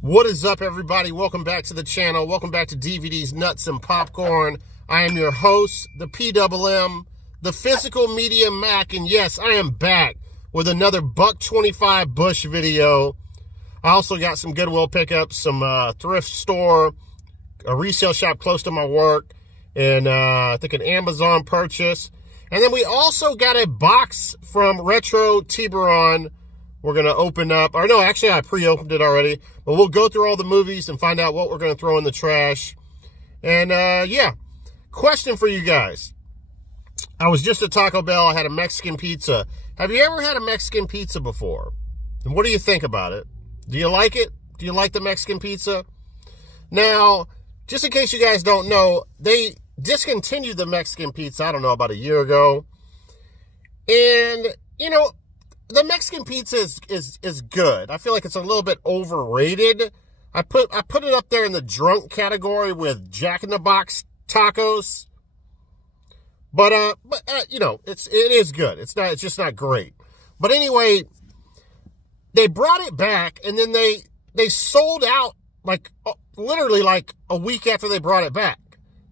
What is up, everybody? Welcome back to the channel. Welcome back to DVDs, Nuts, and Popcorn. I am your host, the PMM, the Physical Media Mac, and yes, I am back with another $1.25 Bush video. I also got some Goodwill pickups, some thrift store, a resale shop close to my work, and I think an Amazon purchase. And then we also got a box from Retro Tiburon. We're going to open up, or no, actually I pre-opened it already, but we'll go through all the movies and find out what we're going to throw in the trash. And yeah, question for you guys. I was just at Taco Bell. I had a Mexican pizza. Have you ever had a Mexican pizza before? And what do you think about it? Do you like it? Do you like the Mexican pizza? Now, just in case you guys don't know, they discontinued the Mexican pizza, I don't know, about a year ago. And, you know, the Mexican pizza is good. I feel like it's a little bit overrated. I put it up there in the drunk category with Jack in the Box tacos. But you know, it is good. It's just not great. But anyway, they brought it back, and then they sold out like literally like a week after they brought it back.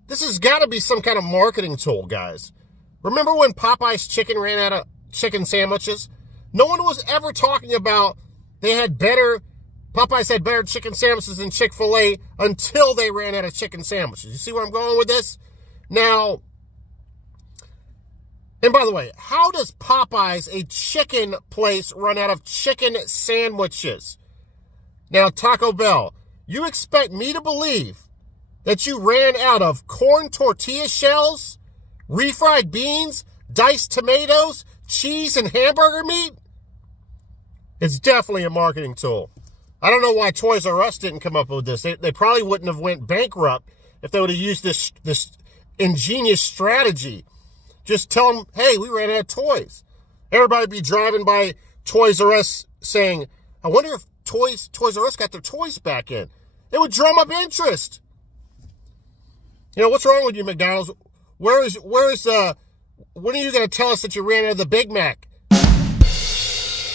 This has got to be some kind of marketing tool, guys. Remember when Popeye's Chicken ran out of chicken sandwiches? No one was ever talking about Popeyes had better chicken sandwiches than Chick-fil-A until they ran out of chicken sandwiches. You see where I'm going with this? Now, and by the way, how does Popeyes, a chicken place, run out of chicken sandwiches? Now, Taco Bell, you expect me to believe that you ran out of corn tortilla shells, refried beans, diced tomatoes, cheese, and hamburger meat? It's definitely a marketing tool. I don't know why Toys R Us didn't come up with this. They probably wouldn't have went bankrupt if they would have used this ingenious strategy. Just tell them, hey, we ran out of toys. Everybody would be driving by Toys R Us saying, I wonder if Toys R Us got their toys back in. It would drum up interest. You know, what's wrong with you, McDonald's? When are you going to tell us that you ran out of the Big Mac?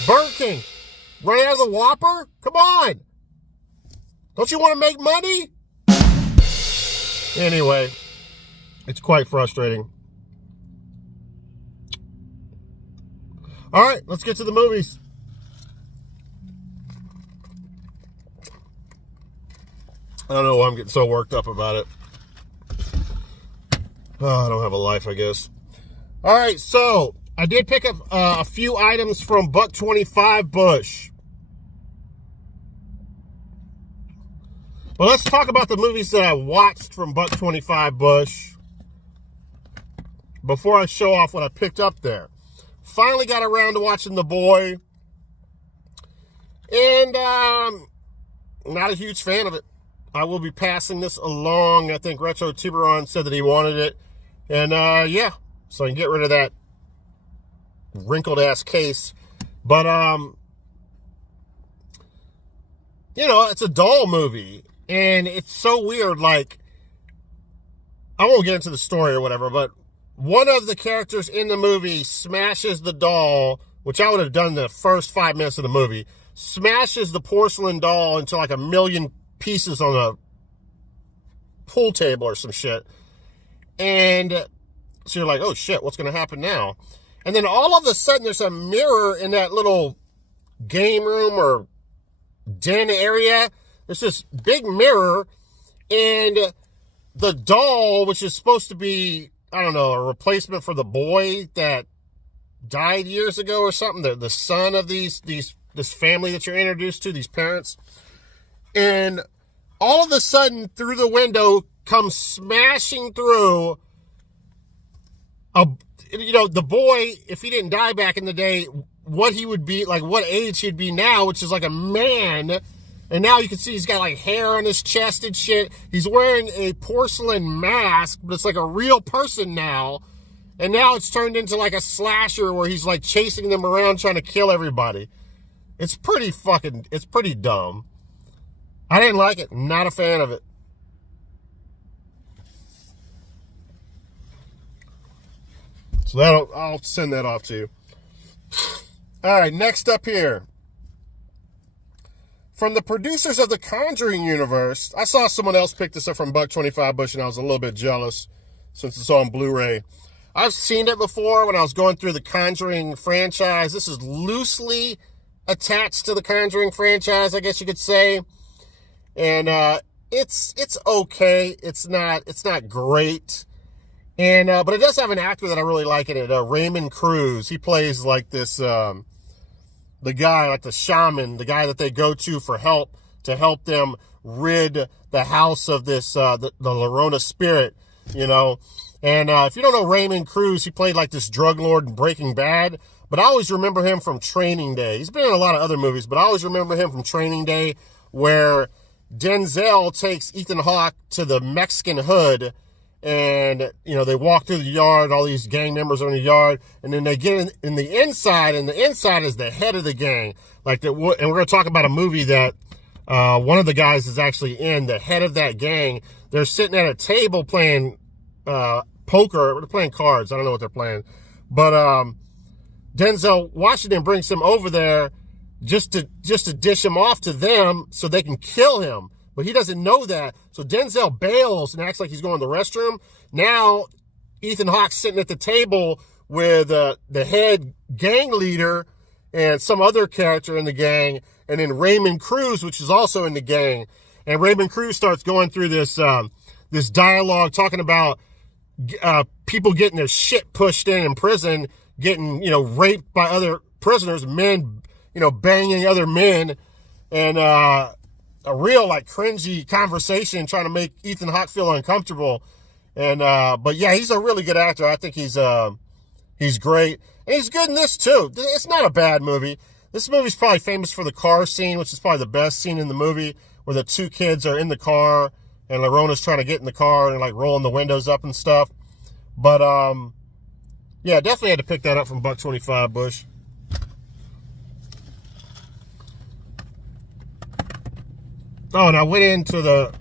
Burger King, run out of the Whopper? Come on. Don't you want to make money? Anyway, it's quite frustrating. All right, let's get to the movies. I don't know why I'm getting so worked up about it. Oh, I don't have a life, I guess. All right, so I did pick up a few items from $1.25 Bush. Well, let's talk about the movies that I watched from $1.25 Bush before I show off what I picked up there. Finally got around to watching The Boy, and not a huge fan of it. I will be passing this along. I think Retro Tiburon said that he wanted it, and yeah, so I can get rid of that wrinkled ass case. But you know, it's a doll movie, and it's so weird. Like, I won't get into the story or whatever, but one of the characters in the movie smashes the doll, which I would have done the first 5 minutes of the movie, smashes the porcelain doll into like a million pieces on a pool table or some shit. And so you're like, oh shit, what's going to happen now? And then all of a sudden there's a mirror in that little game room or den area. There's this big mirror, and the doll, which is supposed to be, I don't know, a replacement for the boy that died years ago or something, the son of this family that you're introduced to, these parents. And all of a sudden, through the window, comes smashing through the boy, if he didn't die back in the day, what he would be, like what age he'd be now, which is like a man. And now you can see he's got like hair on his chest and shit. He's wearing a porcelain mask, but it's like a real person now. And now it's turned into like a slasher where he's like chasing them around trying to kill everybody. It's pretty dumb. I didn't like it. Not a fan of it. So I'll send that off to you. All right, next up here. from the producers of the Conjuring universe. I saw someone else pick this up from $1.25 Bush, and I was a little bit jealous since it's on Blu-ray. I've seen it before when I was going through the Conjuring franchise. This is loosely attached to the Conjuring franchise, I guess you could say. And it's okay. It's not great. And but it does have an actor that I really like in it, Raymond Cruz. He plays like this the guy, like the shaman, the guy that they go to for help, to help them rid the house of this the Larona Spirit, you know. And if you don't know Raymond Cruz, he played like this drug lord in Breaking Bad. But I always remember him from Training Day. He's been in a lot of other movies, but I always remember him from Training Day, where Denzel takes Ethan Hawke to the Mexican hood, and, you know, they walk through the yard, all these gang members are in the yard, and then they get in the inside, and the inside is the head of the gang. Like, and we're going to talk about a movie that one of the guys is actually in, the head of that gang. They're sitting at a table playing poker, they're playing cards, I don't know what they're playing, but Denzel Washington brings him over there just to dish him off to them so they can kill him. But he doesn't know that. So Denzel bails and acts like he's going to the restroom. Now, Ethan Hawke's sitting at the table with the head gang leader and some other character in the gang, and then Raymond Cruz, which is also in the gang. And Raymond Cruz starts going through this this dialogue talking about people getting their shit pushed in prison, getting, you know, raped by other prisoners, men, you know, banging other men, and a real, like, cringy conversation trying to make Ethan Hawke feel uncomfortable. And but yeah, he's a really good actor. I think he's great, and he's good in this too. It's not a bad movie. This movie's probably famous for the car scene, which is probably the best scene in the movie, where the two kids are in the car and Larona's trying to get in the car and, like, rolling the windows up and stuff. But yeah, definitely had to pick that up from $1.25 Bush. Oh, and I went into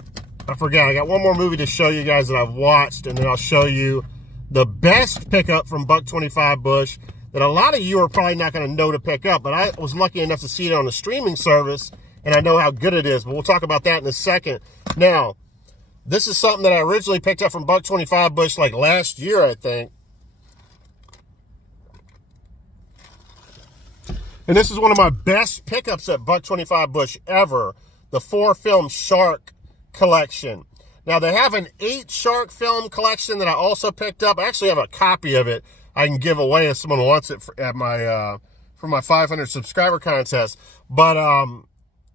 I forgot, I got one more movie to show you guys that I've watched, and then I'll show you the best pickup from $1.25 Bush that a lot of you are probably not going to know to pick up, but I was lucky enough to see it on a streaming service, and I know how good it is, but we'll talk about that in a second. Now, this is something that I originally picked up from $1.25 Bush like last year, I think. And this is one of my best pickups at $1.25 Bush ever. The 4-film Shark collection. Now, they have an 8 Shark film collection that I also picked up. I actually have a copy of it I can give away if someone wants it for my 500 subscriber contest. But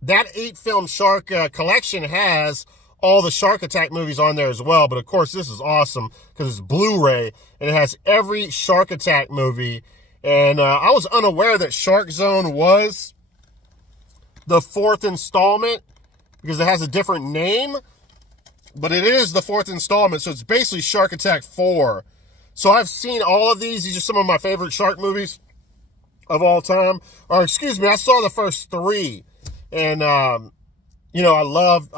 that 8-film Shark collection has all the Shark Attack movies on there as well. But, of course, this is awesome because it's Blu-ray, and it has every Shark Attack movie. And I was unaware that Shark Zone was the 4th installment because it has a different name, but it is the 4th installment, so it's basically Shark Attack 4. So I've seen all of these. These are some of my favorite shark movies of all time. Or excuse me, I saw the first 3, and you know, I love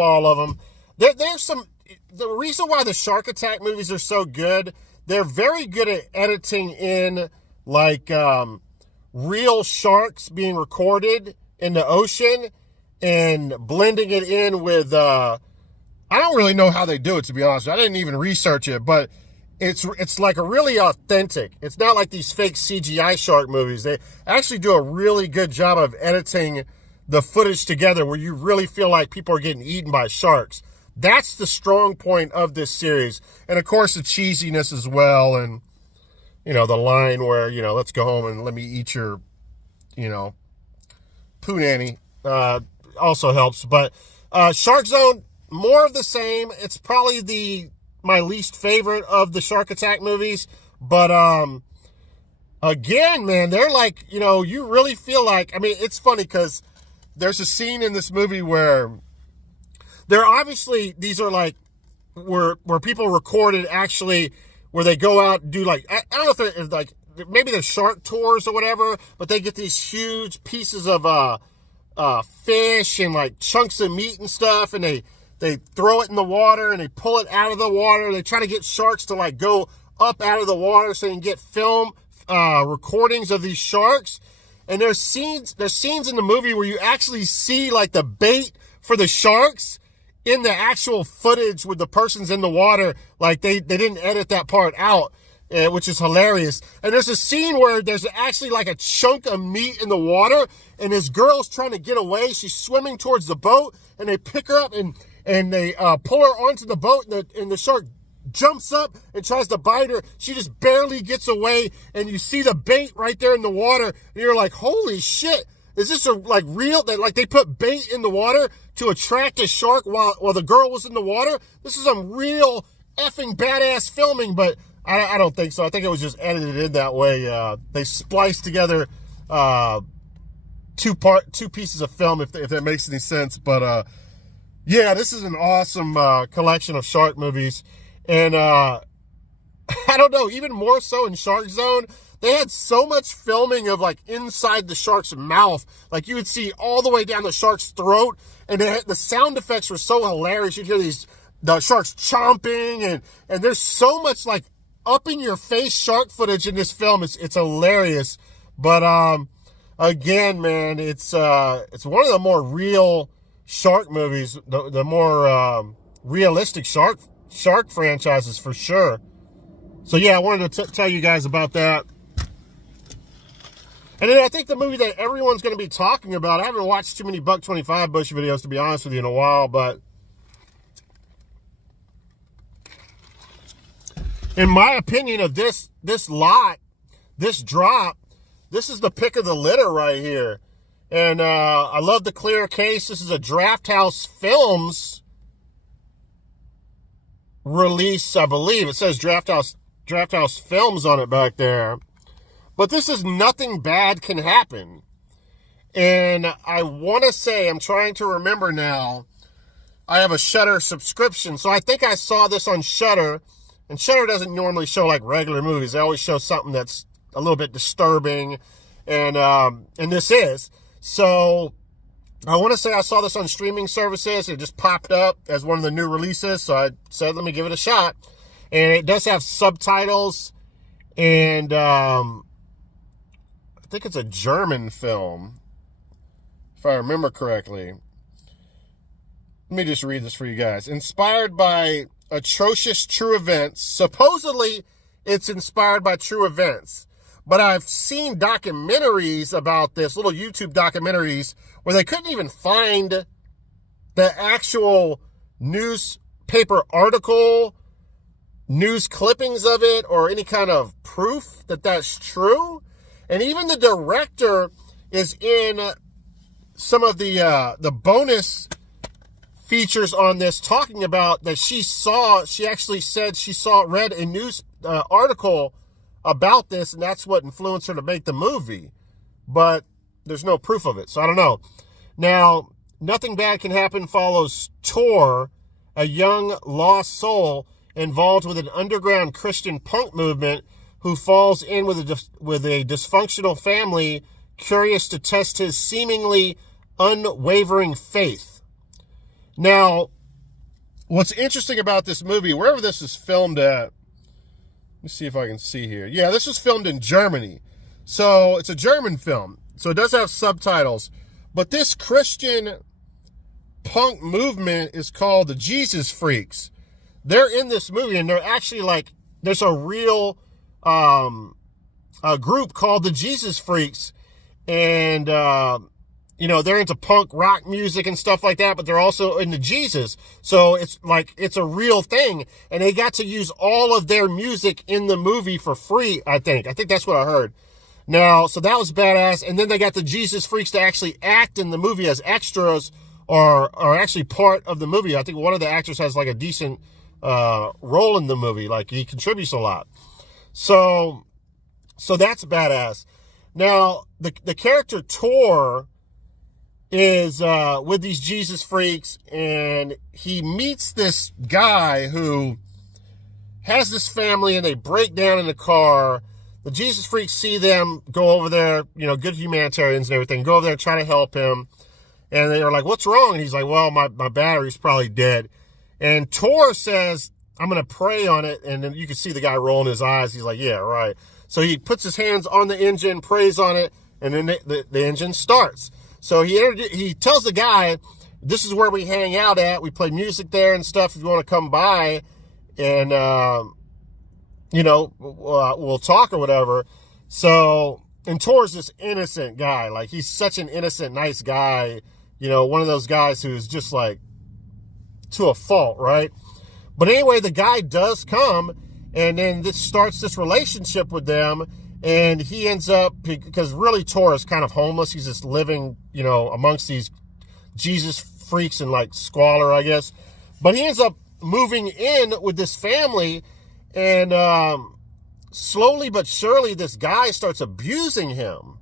all of them. There's some. The reason why the Shark Attack movies are so good, they're very good at editing in, like, real sharks being recorded in the ocean and blending it in with I don't really know how they do it, to be honest. I didn't even research it, but it's like a really authentic. It's not like these fake CGI shark movies. They actually do a really good job of editing the footage together where you really feel like people are getting eaten by sharks. That's the strong point of this series. And of course the cheesiness as well, and, you know, the line where, you know, let's go home and let me eat your, you know, poo nanny also helps. But Shark Zone, more of the same. It's probably my least favorite of the Shark Attack movies. But again, man, they're like, you know, you really feel like, I mean, it's funny because there's a scene in this movie where they're obviously, these are like where people recorded actually where they go out and do, like, I don't know if they're like, maybe they're shark tours or whatever, but they get these huge pieces of fish and, like, chunks of meat and stuff, and they throw it in the water and they pull it out of the water. They try to get sharks to, like, go up out of the water so they can get film recordings of these sharks. And there's scenes in the movie where you actually see like the bait for the sharks in the actual footage with the person's in the water. Like they didn't edit that part out, which is hilarious. And there's a scene where there's actually like a chunk of meat in the water, and this girl's trying to get away. She's swimming towards the boat, and they pick her up and they pull her onto the boat, and the shark jumps up and tries to bite her. She just barely gets away, and you see the bait right there in the water, and you're like, holy shit, is this like real? That like they put bait in the water to attract a shark while the girl was in the water? This is some real effing badass filming, but I don't think so. I think it was just edited in that way. They spliced together two pieces of film, if that makes any sense. But yeah, this is an awesome collection of shark movies. And I don't know, even more so in Shark Zone, they had so much filming of like inside the shark's mouth. Like you would see all the way down the shark's throat, and the sound effects were so hilarious. You'd hear the sharks chomping, and there's so much like up in your face shark footage in this film. It's hilarious. But again, man, it's one of the more real shark movies, the more realistic shark franchises for sure. So yeah, I wanted to tell you guys about that. And then I think the movie that everyone's going to be talking about, I haven't watched too many Buck 25 Bush videos, to be honest with you, in a while, but in my opinion of this drop, this is the pick of the litter right here. And I love the clear case. This is a Draft House Films release, I believe. It says Draft House Films on it back there. But this is Nothing Bad Can Happen. And I want to say, I'm trying to remember now, I have a Shudder subscription. So I think I saw this on Shudder. And Shudder doesn't normally show like regular movies. They always show something that's a little bit disturbing. And this is. So I want to say I saw this on streaming services. It just popped up as one of the new releases. So I said, let me give it a shot. And it does have subtitles. And I think it's a German film, if I remember correctly. Let me just read this for you guys. Inspired by atrocious true events. Supposedly, it's inspired by true events. But I've seen documentaries about this, little YouTube documentaries, where they couldn't even find the actual newspaper article, news clippings of it, or any kind of proof that that's true. And even the director is in some of the bonus features on this, talking about that she actually said she read a news article about this, and that's what influenced her to make the movie. But there's no proof of it, so I don't know. Now, Nothing Bad Can Happen follows Tor, a young lost soul involved with an underground Christian punk movement who falls in with a dysfunctional family, curious to test his seemingly unwavering faith. Now, what's interesting about this movie, wherever this is filmed at, let me see if I can see here. Yeah, this was filmed in Germany. So it's a German film. So it does have subtitles. But this Christian punk movement is called the Jesus Freaks. They're in this movie, and they're actually like, there's a real a group called the Jesus Freaks. And, you know, they're into punk rock music and stuff like that, but they're also into Jesus. So it's like, it's a real thing. And they got to use all of their music in the movie for free, I think. I think that's what I heard. Now, so that was badass. And then they got the Jesus Freaks to actually act in the movie as extras, or actually part of the movie. I think one of the actors has like a decent role in the movie. Like, he contributes a lot. So that's badass. Now, the character Tor is with these Jesus Freaks, and he meets this guy who has this family, and they break down in the car. The Jesus Freaks see them, go over there, you know, good humanitarians and everything, go over there and try to help him. And they are like, what's wrong? And he's like, well, my battery's probably dead. And Tor says, I'm going to pray on it. And then you can see the guy rolling his eyes. He's like, yeah, right. So he puts his hands on the engine, prays on it, And then the engine starts. So he tells the guy, this is where we hang out at. We play music there and stuff if you want to come by. And, we'll talk or whatever. So, and Tor's this innocent guy. Like, he's such an innocent, nice guy. One of those guys who's just like to a fault, right? But anyway, the guy does come, and then this starts this relationship with them. And he ends up, because really Tor is kind of homeless. He's just living, amongst these Jesus freaks and like squalor, I guess. But he ends up moving in with this family, and slowly but surely this guy starts abusing him.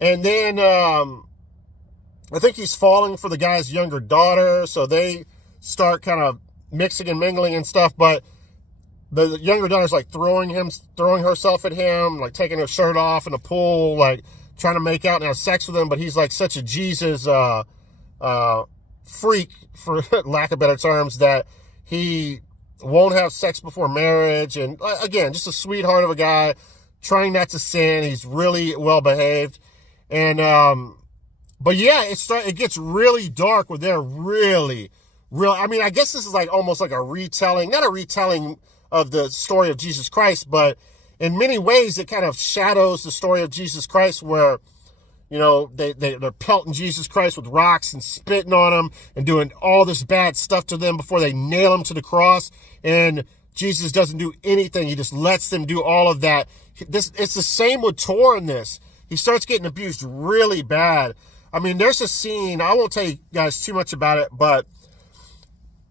And then I think he's falling for the guy's younger daughter, so they start kind of mixing and mingling and stuff. But the younger daughter's like throwing herself at him, like taking her shirt off in the pool, like trying to make out and have sex with him. But he's like such a Jesus freak, for lack of better terms, that he won't have sex before marriage. And again, just a sweetheart of a guy trying not to sin. He's really well behaved. And but yeah, it gets really dark where they're really I mean, I guess this is like almost like a retelling, not a retelling of the story of Jesus Christ, but in many ways it kind of shadows the story of Jesus Christ, where they're pelting Jesus Christ with rocks and spitting on him and doing all this bad stuff to them before they nail him to the cross. And Jesus doesn't do anything. He just lets them do all of that. It's the same with Tor in this. He starts getting abused really bad. I mean, there's a scene, I won't tell you guys too much about it, but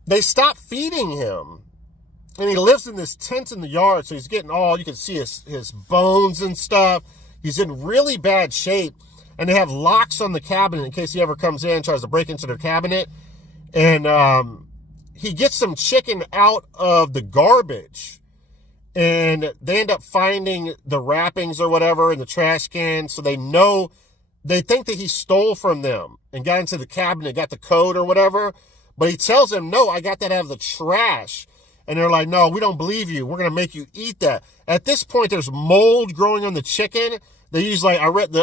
they stop feeding him. And he lives in this tent in the yard, so he's getting you can see his bones and stuff. He's in really bad shape. And they have locks on the cabinet in case he ever comes in and tries to break into their cabinet. And he gets some chicken out of the garbage. And they end up finding the wrappings or whatever in the trash can. So they think that he stole from them and got into the cabinet, got the code or whatever. But he tells them, no, I got that out of the trash. And they're like, no, we don't believe you. We're going to make you eat that. At this point, there's mold growing on the chicken. They use, like, I read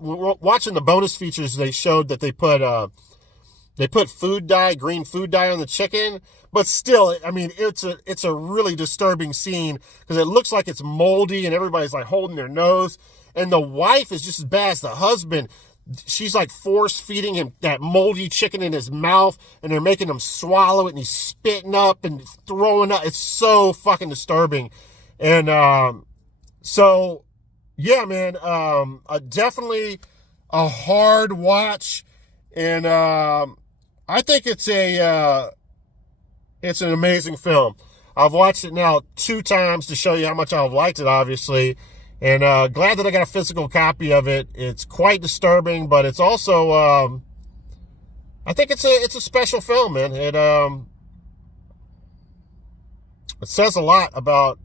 watching the bonus features, they showed that they put food dye, green food dye on the chicken. But still, I mean, it's a really disturbing scene because it looks like it's moldy and everybody's like holding their nose. And the wife is just as bad as the husband. She's like force feeding him that moldy chicken in his mouth, and they're making him swallow it, and he's spitting up and throwing up. It's so fucking disturbing. And so yeah, man, definitely a hard watch. And I think it's an amazing film. I've watched it now 2 times to show you how much I've liked it, obviously. And glad that I got a physical copy of it. It's quite disturbing, but it's also, I think it's a special film, man. It says a lot about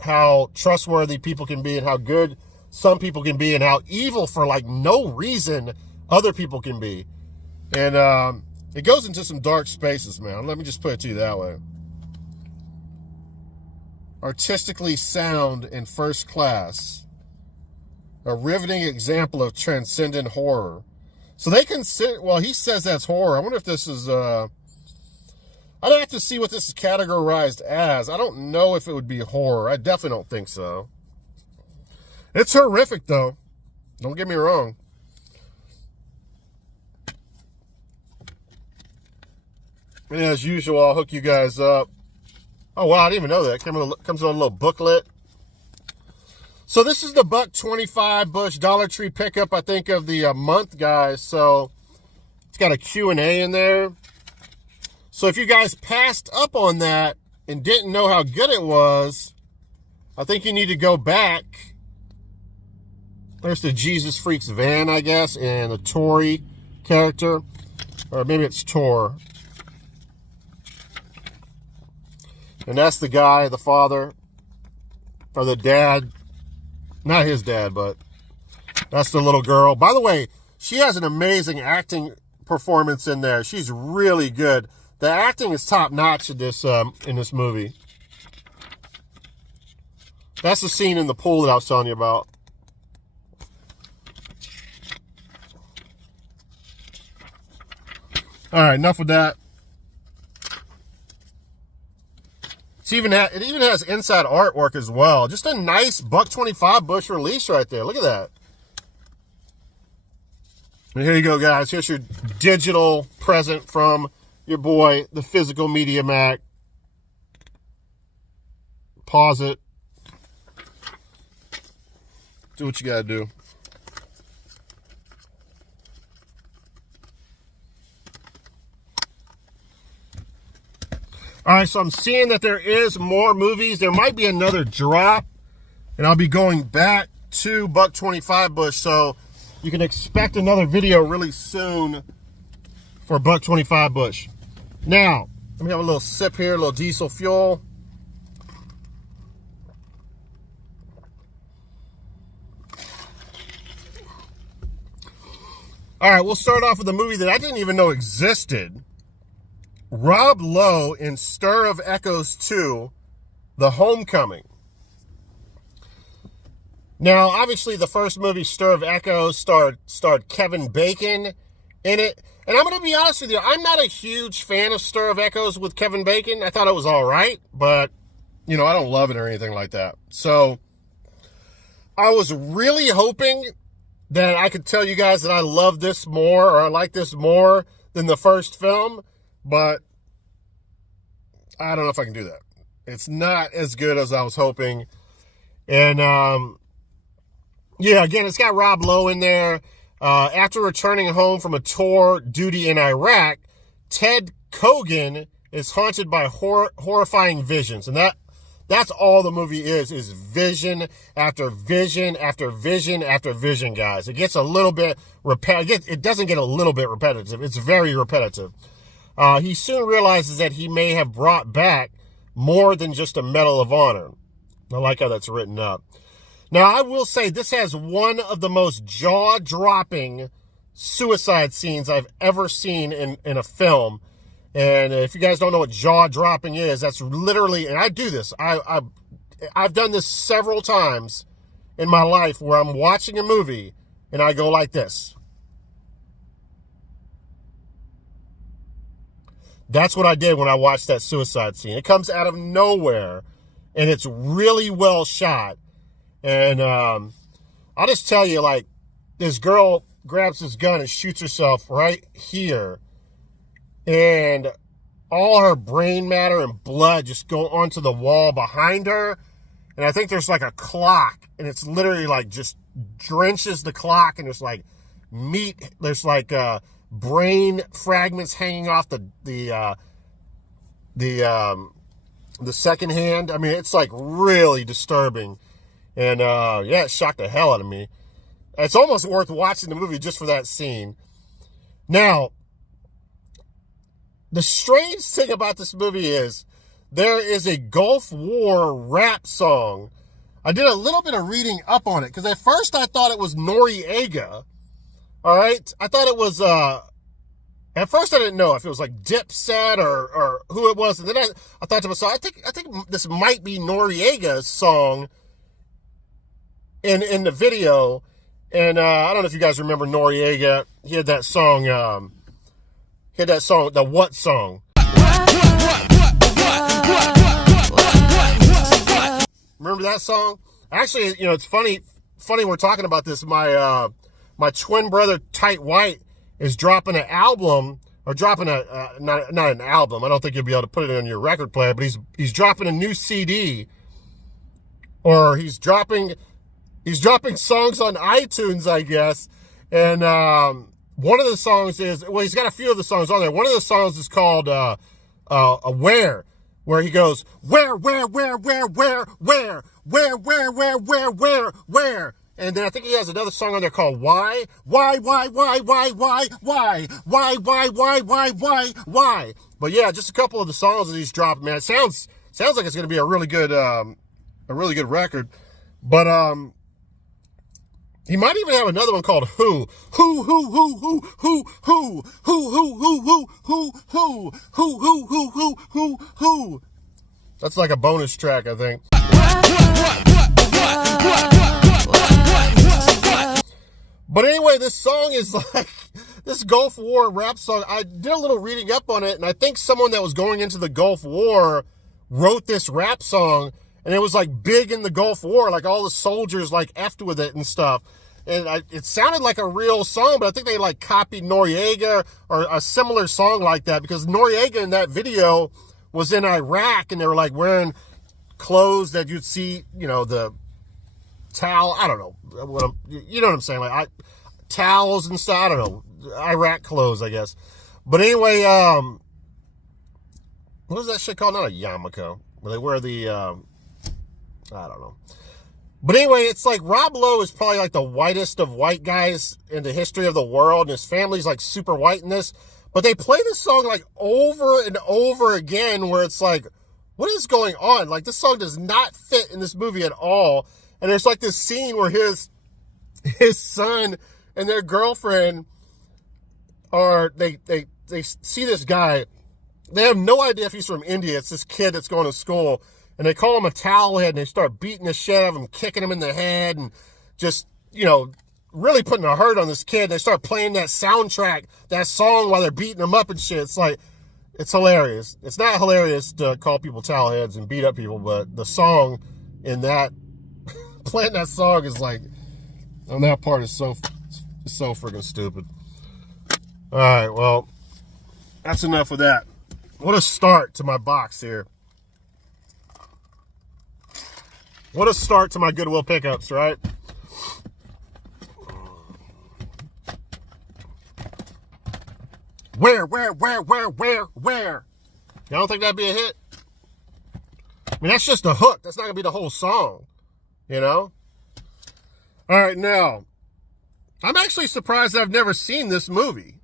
how trustworthy people can be and how good some people can be and how evil for like no reason other people can be. And it goes into some dark spaces, man. Let me just put it to you that way. Artistically sound and first class. A riveting example of transcendent horror. So they consider, well, he says that's horror. I wonder if this is, I'd have to see what this is categorized as. I don't know if it would be horror. I definitely don't think so. It's horrific, though. Don't get me wrong. And as usual, I'll hook you guys up. Oh, wow, I didn't even know that. It comes with a little booklet. So this is the $1.25 Bush Dollar Tree pickup, I think, of the month, guys. So it's got a Q&A in there. So if you guys passed up on that and didn't know how good it was, I think you need to go back. There's the Jesus Freaks van, I guess, and the Tory character. Or maybe it's Tor. And that's the guy, the father, or the dad. Not his dad, but that's the little girl. By the way, she has an amazing acting performance in there. She's really good. The acting is top-notch in this movie. That's the scene in the pool that I was telling you about. All right, enough with that. It even has inside artwork as well. Just a nice $1.25 Bush release right there. Look at that. And here you go, guys. Here's your digital present from your boy, the Physical Media Mac. Pause it. Do what you gotta do. All right, so I'm seeing that there is more movies. There might be another drop, and I'll be going back to $1.25 Bush, so you can expect another video really soon for $1.25 Bush. Now, let me have a little sip here, a little diesel fuel. All right, we'll start off with a movie that I didn't even know existed. Rob Lowe in Stir of Echoes 2, The Homecoming. Now, obviously, the first movie, Stir of Echoes, starred Kevin Bacon in it. And I'm going to be honest with you, I'm not a huge fan of Stir of Echoes with Kevin Bacon. I thought it was all right, but, you know, I don't love it or anything like that. So, I was really hoping that I could tell you guys that I love this more, or I like this more than the first film. But I don't know if I can do that. It's not as good as I was hoping. And, yeah, again, it's got Rob Lowe in there. After returning home from a tour duty in Iraq, Ted Kogan is haunted by horrifying visions. And that's all the movie is vision after vision after vision after vision, guys. It gets a little bit repetitive. It doesn't get a little bit repetitive. It's very repetitive. He soon realizes that he may have brought back more than just a Medal of Honor. I like how that's written up. Now, I will say this has one of the most jaw-dropping suicide scenes I've ever seen in a film. And if you guys don't know what jaw-dropping is, that's literally, and I do this. I've done this several times in my life where I'm watching a movie and I go like this. That's what I did when I watched that suicide scene. It comes out of nowhere, and it's really well shot. And I'll just tell you, like, this girl grabs this gun and shoots herself right here. And all her brain matter and blood just go onto the wall behind her. And I think there's like a clock, and it's literally like just drenches the clock, and there's like meat. There's like brain fragments hanging off the second hand. I mean, it's like really disturbing. And yeah, it shocked the hell out of me. It's almost worth watching the movie just for that scene. Now, the strange thing about this movie is there is a Gulf War rap song. I did a little bit of reading up on it because at first I thought it was Noriega. All right, I thought it was. At first I didn't know if it was like Dipset or who it was, and then I thought to myself, I think this might be Noriega's song in the video. And I don't know if you guys remember Noriega. He had that song. The What song. Remember that song? Actually, you know, it's funny we're talking about this. My twin brother, Tight White, is dropping an album, or dropping not an album. I don't think you'll be able to put it on your record player, but he's dropping a new CD, or he's dropping songs on iTunes, I guess. And one of the songs is, well, he's got a few of the songs on there. One of the songs is called Where, where he goes, where. And then I think he has another song on there called Why. But yeah, just a couple of the songs that he's dropped, man. It sounds like it's going to be a really good record. But he might even have another one called Who. That's like a bonus track, I think. But anyway, this song is like, this Gulf War rap song, I did a little reading up on it, and I think someone that was going into the Gulf War wrote this rap song, and it was like big in the Gulf War, like all the soldiers like effed with it and stuff. And it sounded like a real song, but I think they like copied Noriega or a similar song like that, because Noriega in that video was in Iraq, and they were like wearing clothes that you'd see, you know, the towel, I don't know what you know what I'm saying, like towels and stuff, I don't know, Iraq clothes, I guess. But anyway, what was that shit called? Not a yarmulke, where they wear the, I don't know. But anyway, it's like Rob Lowe is probably like the whitest of white guys in the history of the world, and his family's like super white in this. But they play this song like over and over again, where it's like, what is going on? Like, this song does not fit in this movie at all. And there's like this scene where his son and their girlfriend are, they see this guy. They have no idea if he's from India. It's this kid that's going to school. And they call him a towelhead, and they start beating the shit out of him, kicking him in the head, and just, you know, really putting a hurt on this kid. They start playing that soundtrack, that song, while they're beating him up and shit. It's like, it's hilarious. It's not hilarious to call people towelheads and beat up people, but the song in that, playing that song is like, on that part is so freaking stupid. All right, well, that's enough of that. What a start to my box here. What a start to my Goodwill pickups, right? Where? Y'all don't think that'd be a hit? I mean, that's just the hook. That's not going to be the whole song, you know? All right, now, I'm actually surprised that I've never seen this movie.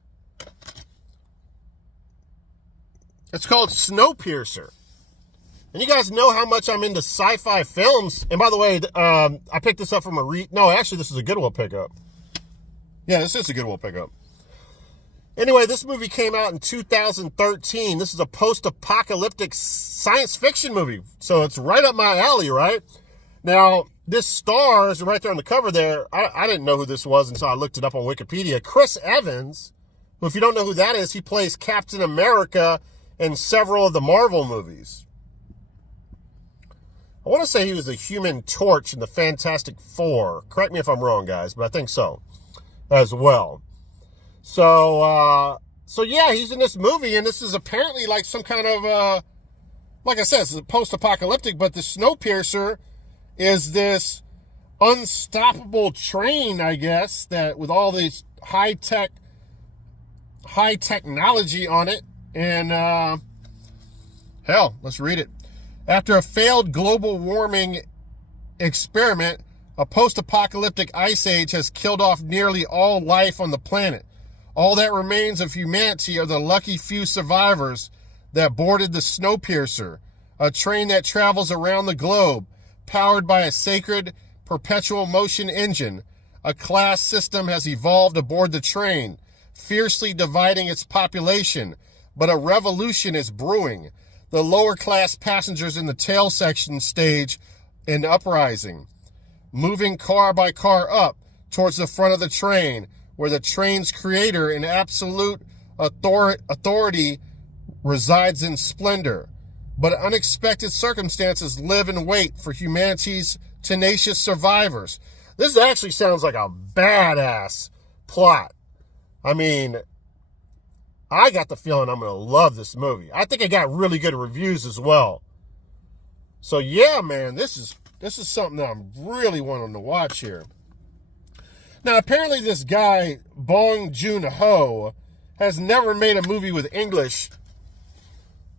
It's called Snowpiercer. And you guys know how much I'm into sci-fi films. And by the way, I picked this up from no, actually, this is a Goodwill pickup. Yeah, this is a Goodwill pickup. Anyway, this movie came out in 2013. This is a post-apocalyptic science fiction movie. So it's right up my alley, right? Now, this star is right there on the cover there. I didn't know who this was until I looked it up on Wikipedia. Chris Evans, who, if you don't know who that is, he plays Captain America in several of the Marvel movies. I want to say he was the Human Torch in the Fantastic Four. Correct me if I'm wrong, guys, but I think so as well. So yeah, he's in this movie, and this is apparently like some kind of, like I said, it's post-apocalyptic, but the Snowpiercer is this unstoppable train, I guess, that with all these high technology on it. And, hell, let's read it. After a failed global warming experiment, a post-apocalyptic ice age has killed off nearly all life on the planet. All that remains of humanity are the lucky few survivors that boarded the Snowpiercer, a train that travels around the globe, powered by a sacred perpetual motion engine. A class system has evolved aboard the train, fiercely dividing its population, but a revolution is brewing. The lower class passengers in the tail section stage an uprising, moving car by car up towards the front of the train, where the train's creator and absolute authority resides in splendor. But unexpected circumstances live and wait for humanity's tenacious survivors. This actually sounds like a badass plot. I mean, I got the feeling I'm going to love this movie. I think it got really good reviews as well. So yeah, man, this is something that I'm really wanting to watch here. Now, apparently this guy, Bong Joon-ho, has never made a movie with English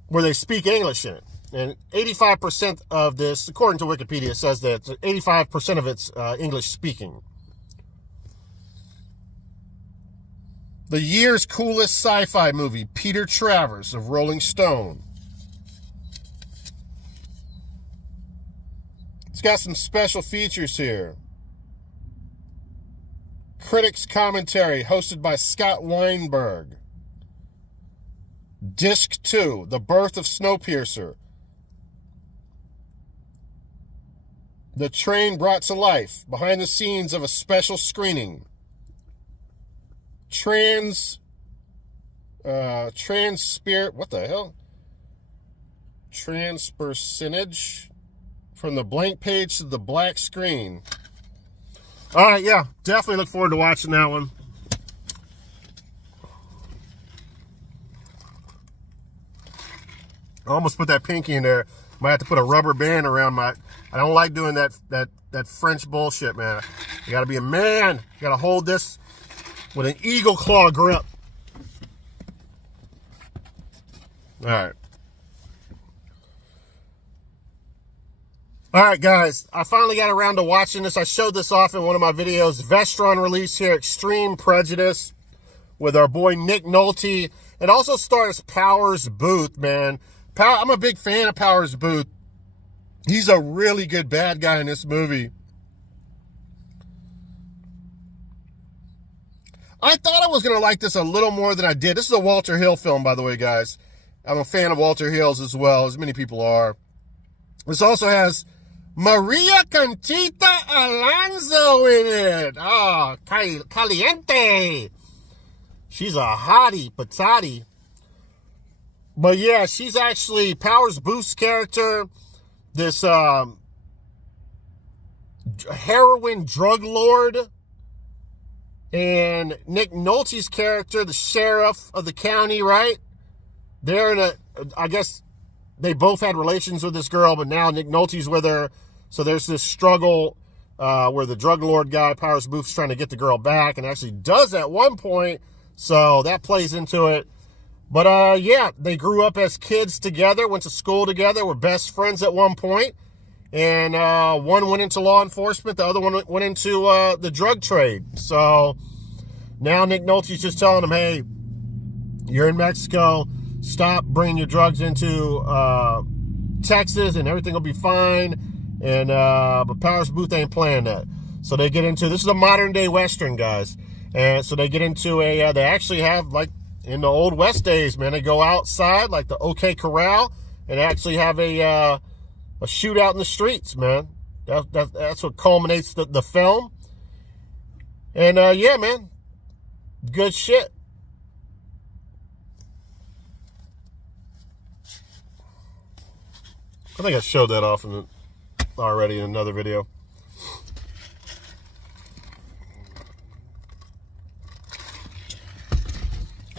where they speak English in it. And 85% of this, according to Wikipedia, says that 85% of it's English speaking. The year's coolest sci-fi movie, Peter Travers of Rolling Stone. It's got some special features here. Critics commentary hosted by Scott Weinberg. Disc 2, The Birth of Snowpiercer. The train brought to life, behind the scenes of a special screening. Trans Spirit, what the hell? Transpercentage from the blank page to the black screen. All right, yeah, definitely look forward to watching that one. I almost put that pinky in there. Might have to put a rubber band around my... I don't like doing that French bullshit, man. You got to be a man. You got to hold this with an eagle claw grip. All right. All right, guys. I finally got around to watching this. I showed this off in one of my videos. Vestron release here, Extreme Prejudice, with our boy Nick Nolte. It also stars Powers Booth, man. I'm a big fan of Powers Booth. He's a really good bad guy in this movie. I thought I was going to like this a little more than I did. This is a Walter Hill film, by the way, guys. I'm a fan of Walter Hill's as well, as many people are. This also has Maria Conchita Alonso in it. Oh, caliente. She's a hottie, patati. But yeah, she's actually Powers Booth's character, this heroin drug lord, and Nick Nolte's character, the sheriff of the county, right? They're in I guess they both had relations with this girl, but now Nick Nolte's with her. So there's this struggle where the drug lord guy, Powers Booth's trying to get the girl back, and actually does at one point. So that plays into it. But, yeah, they grew up as kids together, went to school together, were best friends at one point. And one went into law enforcement, the other one went into the drug trade. So now Nick Nolte's just telling him, hey, you're in Mexico, stop bringing your drugs into Texas and everything will be fine. And but Powers Booth ain't playing that. So they get into, this is a modern day Western, guys. And so they get into they actually have, like, in the old West days, man, they go outside like the OK Corral and actually have a shootout in the streets, man. That's what culminates the film. And yeah, man, good shit. I think I showed that off already in another video.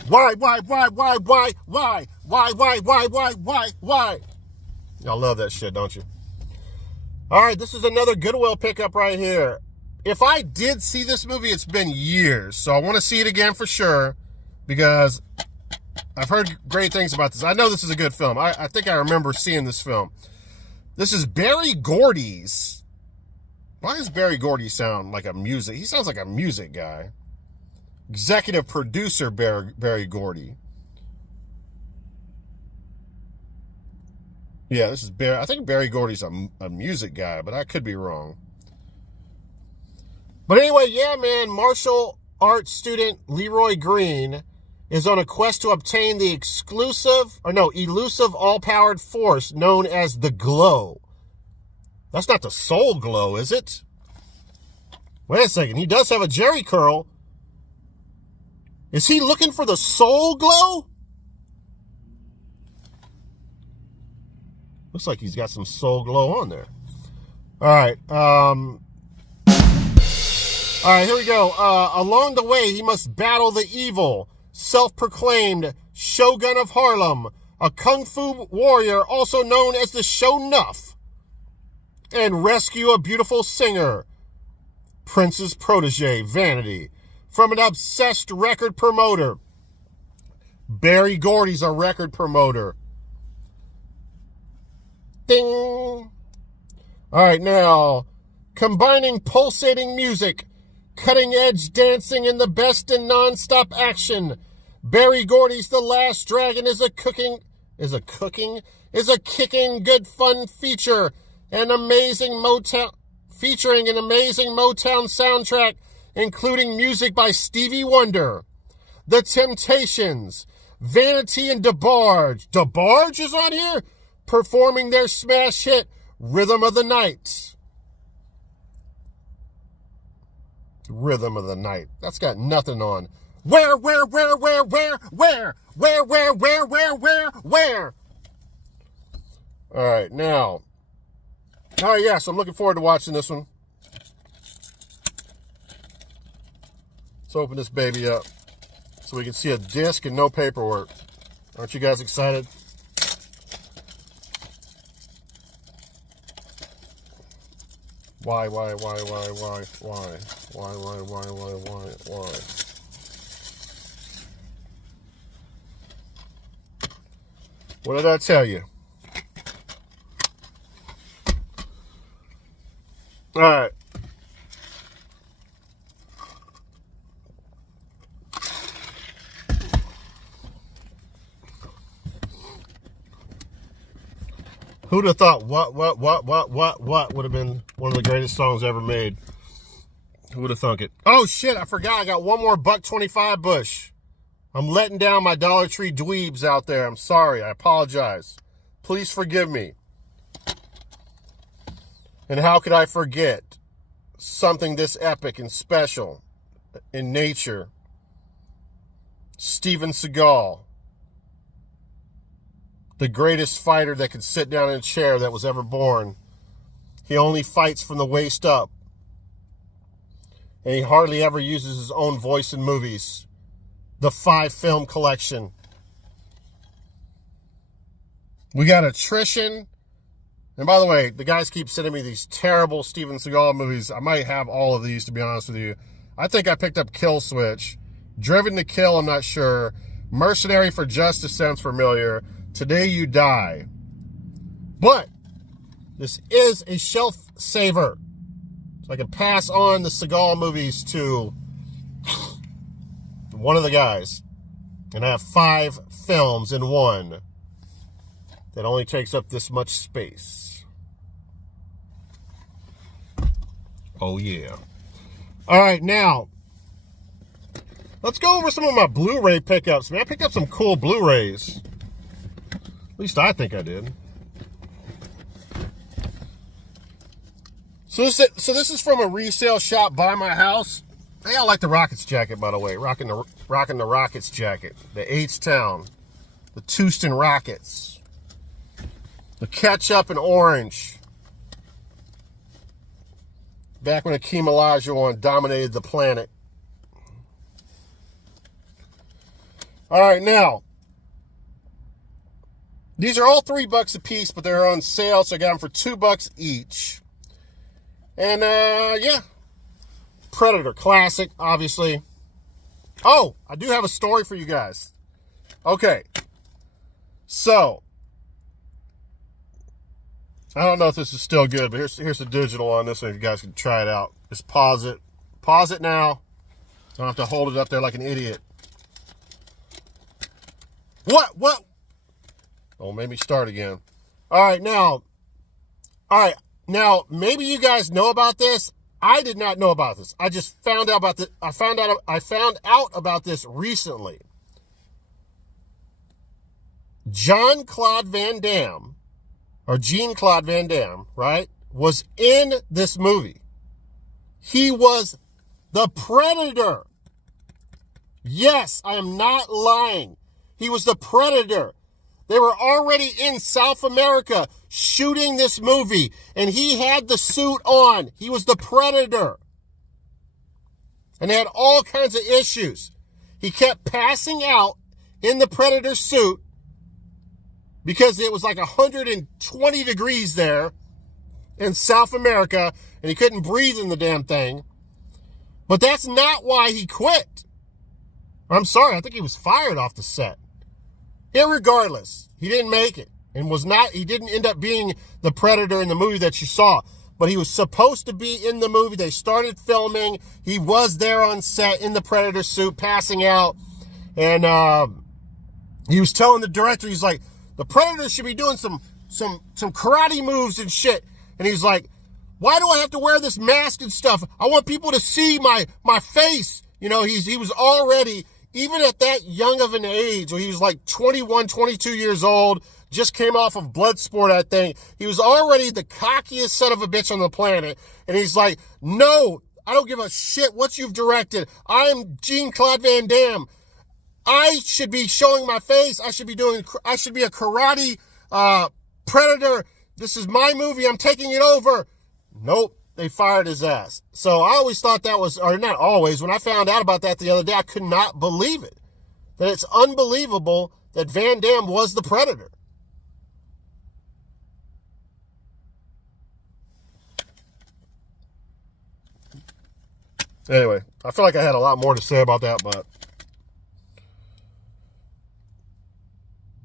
Why? Y'all love that shit, don't you? All right, this is another Goodwill pickup right here. If I did see this movie, it's been years, so I want to see it again for sure, because I've heard great things about this. I know this is a good film. I think I remember seeing this film. This is Berry Gordy's. Why does Berry Gordy sound like a music? He sounds like a music guy. Executive producer Berry Gordy. Yeah, this is Barry. I think Berry Gordy's a music guy, but I could be wrong. But anyway, yeah, man, martial arts student Leroy Green is on a quest to obtain the elusive all-powered force known as the Glow. That's not the Soul Glow, is it? Wait a second, he does have a Jerry curl. Is he looking for the Soul Glow? Looks like he's got some Soul Glow on there. All right. All right, here we go. Along the way, he must battle the evil, self-proclaimed Shogun of Harlem, a kung fu warrior also known as the Sho'nuff, and rescue a beautiful singer, Prince's protege, Vanity, from an obsessed record promoter. Berry Gordy's a record promoter. Ding! All right, now, combining pulsating music, cutting-edge dancing, and the best in non-stop action, Berry Gordy's The Last Dragon is a kicking good fun feature, featuring an amazing Motown soundtrack, including music by Stevie Wonder, The Temptations, Vanity, and DeBarge. DeBarge is on here, performing their smash hit, Rhythm of the Night. Rhythm of the Night. That's got nothing on Where? All right, now. All right, yeah, so I'm looking forward to watching this one. Let's open this baby up so we can see a disc and no paperwork. Aren't you guys excited? Why? What did I tell you? All right. Who'd have thought what would have been one of the greatest songs ever made? Who would have thunk it? Oh shit, I forgot. I got one more $1.25 bush. I'm letting down my Dollar Tree dweebs out there. I'm sorry. I apologize. Please forgive me. And how could I forget something this epic and special in nature? Steven Seagal, the greatest fighter that could sit down in a chair that was ever born. He only fights from the waist up. And he hardly ever uses his own voice in movies. The 5-film collection. We got Attrition. And by the way, the guys keep sending me these terrible Steven Seagal movies. I might have all of these, to be honest with you. I think I picked up Kill Switch. Driven to Kill, I'm not sure. Mercenary for Justice sounds familiar. Today You Die. But this is a shelf saver. So I can pass on the Seagal movies to one of the guys. And I have 5 films in one that only takes up this much space. Oh, yeah. All right, now, let's go over some of my Blu-ray pickups. Man, I picked up some cool Blu-rays. At least I think I did. So this is from a resale shop by my house. Hey, I like the Rockets jacket, by the way. Rocking the Rockets jacket. The H-Town. The Houston Rockets. The ketchup and orange. Back when Akeem Olajuwon dominated the planet. All right, now. These are all $3 a piece, but they're on sale, so I got them for $2 each. And, yeah. Predator, classic, obviously. Oh, I do have a story for you guys. Okay. So, I don't know if this is still good, but here's the digital on this one if you guys can try it out. Just pause it. Pause it now. I don't have to hold it up there like an idiot. What? Oh, made me start again. All right, now, maybe you guys know about this. I did not know about this. I just found out about this. I found out about this recently. Jean-Claude Van Damme, right, was in this movie. He was the Predator. Yes, I am not lying. He was the Predator. They were already in South America shooting this movie, and he had the suit on. He was the Predator. And they had all kinds of issues. He kept passing out in the Predator suit because it was like 120 degrees there in South America, and he couldn't breathe in the damn thing. But that's not why he quit. I'm sorry, I think he was fired off the set. Irregardless, he didn't make it and he didn't end up being the Predator in the movie that you saw, but he was supposed to be in the movie. They started filming. He was there on set in the Predator suit, passing out. And, he was telling the director, he's like, the Predator should be doing some karate moves and shit. And he's like, why do I have to wear this mask and stuff? I want people to see my face. You know, he was already, even at that young of an age, where he was like 21, 22 years old, just came off of Bloodsport, I think. He was already the cockiest son of a bitch on the planet. And he's like, no, I don't give a shit what you've directed. I'm Jean-Claude Van Damme. I should be showing my face. I should be a karate predator. This is my movie. I'm taking it over. Nope. They fired his ass. So I always thought that was, or not always, when I found out about that the other day, I could not believe it. That it's unbelievable that Van Damme was the Predator. Anyway, I feel like I had a lot more to say about that, but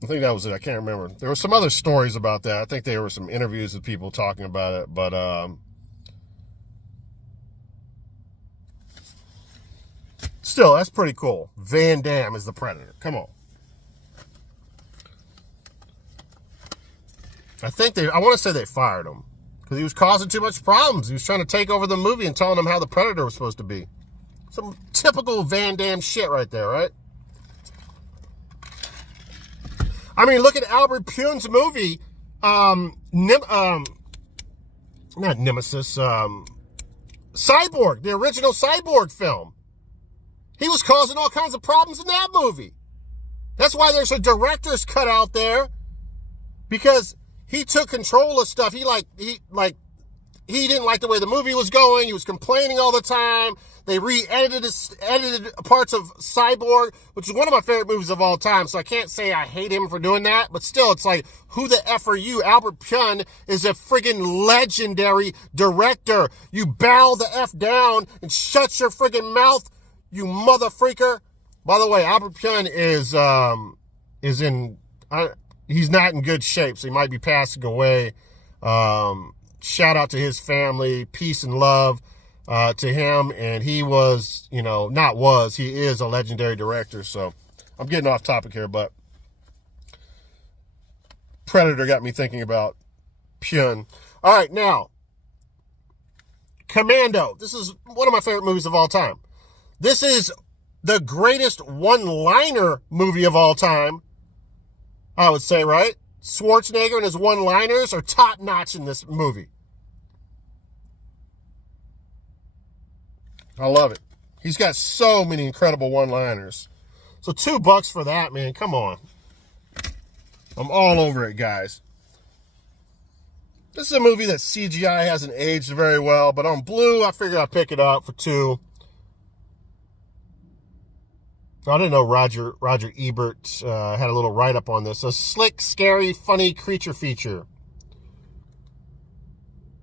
I think that was it. I can't remember. There were some other stories about that. I think there were some interviews with people talking about it, but still, that's pretty cool. Van Damme is the Predator. Come on. I want to say they fired him because he was causing too much problems. He was trying to take over the movie and telling them how the Predator was supposed to be. Some typical Van Damme shit right there, right? I mean, look at Albert Pune's movie, not Nemesis, Cyborg, the original Cyborg film. He was causing all kinds of problems in that movie. That's why there's a director's cut out there, because he took control of stuff. He didn't like the way the movie was going. He was complaining all the time. They edited parts of Cyborg, which is one of my favorite movies of all time. So I can't say I hate him for doing that, but still, it's like, who the F are you? Albert Pune is a friggin' legendary director. You bow the F down and shut your friggin' mouth, you mother freaker. By the way, Albert Pune he's not in good shape, so he might be passing away. Shout out to his family, peace and love to him. And he was, he is a legendary director. So I'm getting off topic here, but Predator got me thinking about Pune. All right, now, Commando. This is one of my favorite movies of all time. This is the greatest one-liner movie of all time, I would say, right? Schwarzenegger and his one-liners are top-notch in this movie. I love it. He's got so many incredible one-liners. So $2 for that, man. Come on. I'm all over it, guys. This is a movie that CGI hasn't aged very well, but on Blue, I figured I'd pick it up for $2. I didn't know Roger Ebert had a little write-up on this. A slick, scary, funny creature feature.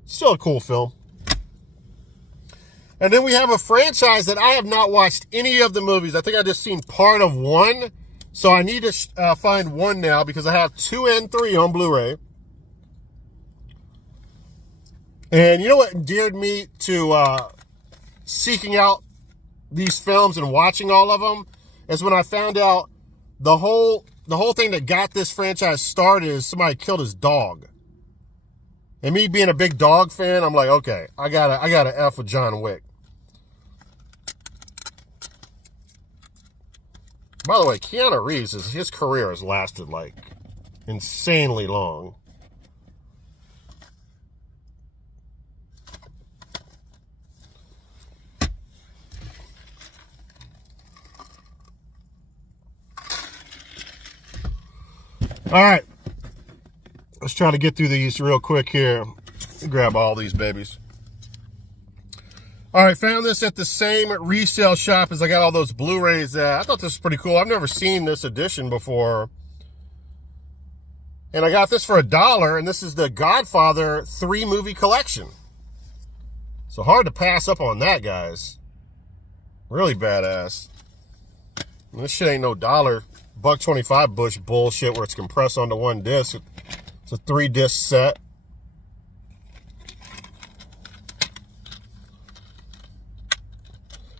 Still a cool film. And then we have a franchise that I have not watched any of the movies. I think I just seen part of one. So I need to find one now because I have 2 and 3 on Blu-ray. And you know what endeared me to seeking out these films and watching all of them? Is when I found out the whole thing that got this franchise started is somebody killed his dog. And me being a big dog fan, I'm like, okay, I gotta F with John Wick. By the way, Keanu Reeves, his career has lasted like insanely long. All right, let's try to get through these real quick here. Grab all these babies. All right, found this at the same resale shop as I got all those Blu-rays at. I thought this was pretty cool. I've never seen this edition before. And I got this for $1, and this is the Godfather 3-movie collection. So hard to pass up on that, guys. Really badass. And this shit ain't no $1.25 Bush bullshit where it's compressed onto one disc. It's a 3-disc set.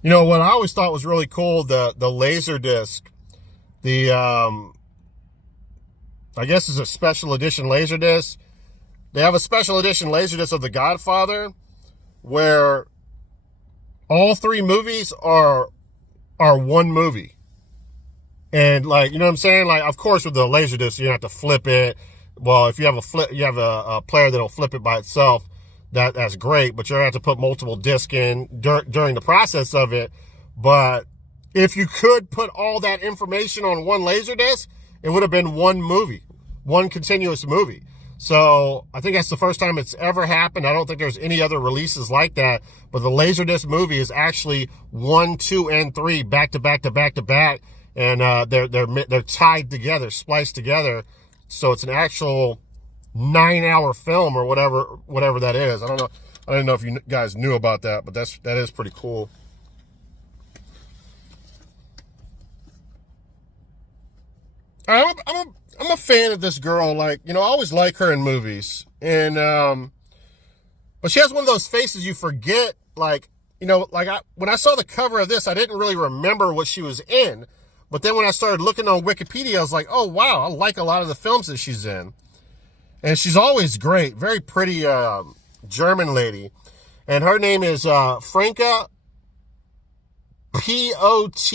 You know what I always thought was really cool, the laser disc. I guess it's a special edition laser disc. They have a special edition laser disc of The Godfather where all 3 movies are one movie. And like, you know what I'm saying? Like, of course, with the laser disc, you have to flip it. Well, if you have a player that'll flip it by itself, that's great, but you're going to have to put multiple discs in during the process of it. But if you could put all that information on one Laserdisc, it would have been one movie, one continuous movie. So I think that's the first time it's ever happened. I don't think there's any other releases like that, but the Laserdisc movie is actually 1, 2, and 3 back to back to back to back. And they're tied together, spliced together. So it's an actual 9-hour film or whatever that is. I don't know. I don't know if you guys knew about that, but that is pretty cool. I'm a fan of this girl. Like, I always like her in movies, and but she has one of those faces you forget. Like, when I saw the cover of this, I didn't really remember what she was in. But then when I started looking on Wikipedia, I was like, oh, wow, I like a lot of the films that she's in. And she's always great. Very pretty German lady. And her name is Franka Potente.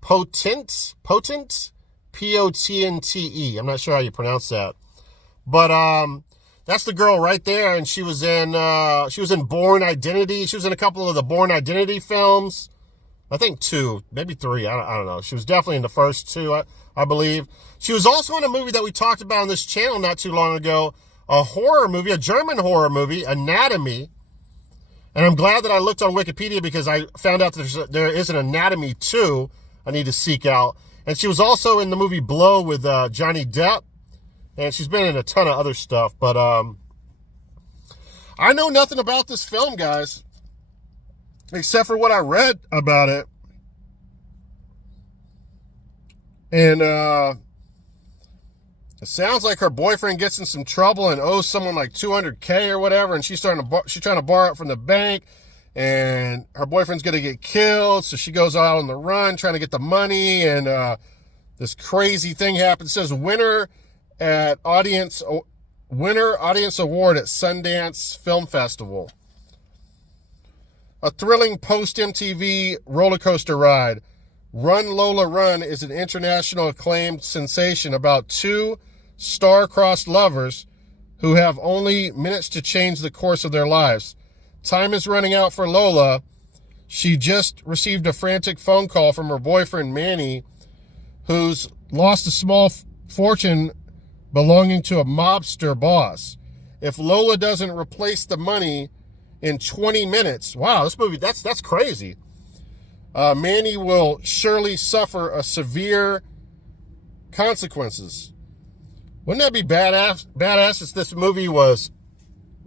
Potent? Potente. I'm not sure how you pronounce that. But that's the girl right there. And she was in Bourne Identity. She was in a couple of the Bourne Identity films. I think 2, maybe 3. I don't know. She was definitely in the first 2, I believe. She was also in a movie that we talked about on this channel not too long ago, a horror movie, a German horror movie, Anatomy. And I'm glad that I looked on Wikipedia because I found out that there is an Anatomy 2 I need to seek out. And she was also in the movie Blow with Johnny Depp. And she's been in a ton of other stuff. But I know nothing about this film, guys, except for what I read about it. And it sounds like her boyfriend gets in some trouble and owes someone like $200K or whatever, and she's trying to borrow it from the bank, and her boyfriend's going to get killed, so she goes out on the run trying to get the money, and this crazy thing happens. It says winner audience award at Sundance Film Festival. A thrilling post-MTV roller coaster ride. Run, Lola Run is an international acclaimed sensation about 2 star-crossed lovers who have only minutes to change the course of their lives. Time is running out for Lola. She just received a frantic phone call from her boyfriend, Manny, who's lost a small fortune belonging to a mobster boss. If Lola doesn't replace the money in 20 minutes. Wow, this movie, that's crazy. Manny will surely suffer a severe consequences. Wouldn't that be badass if this movie was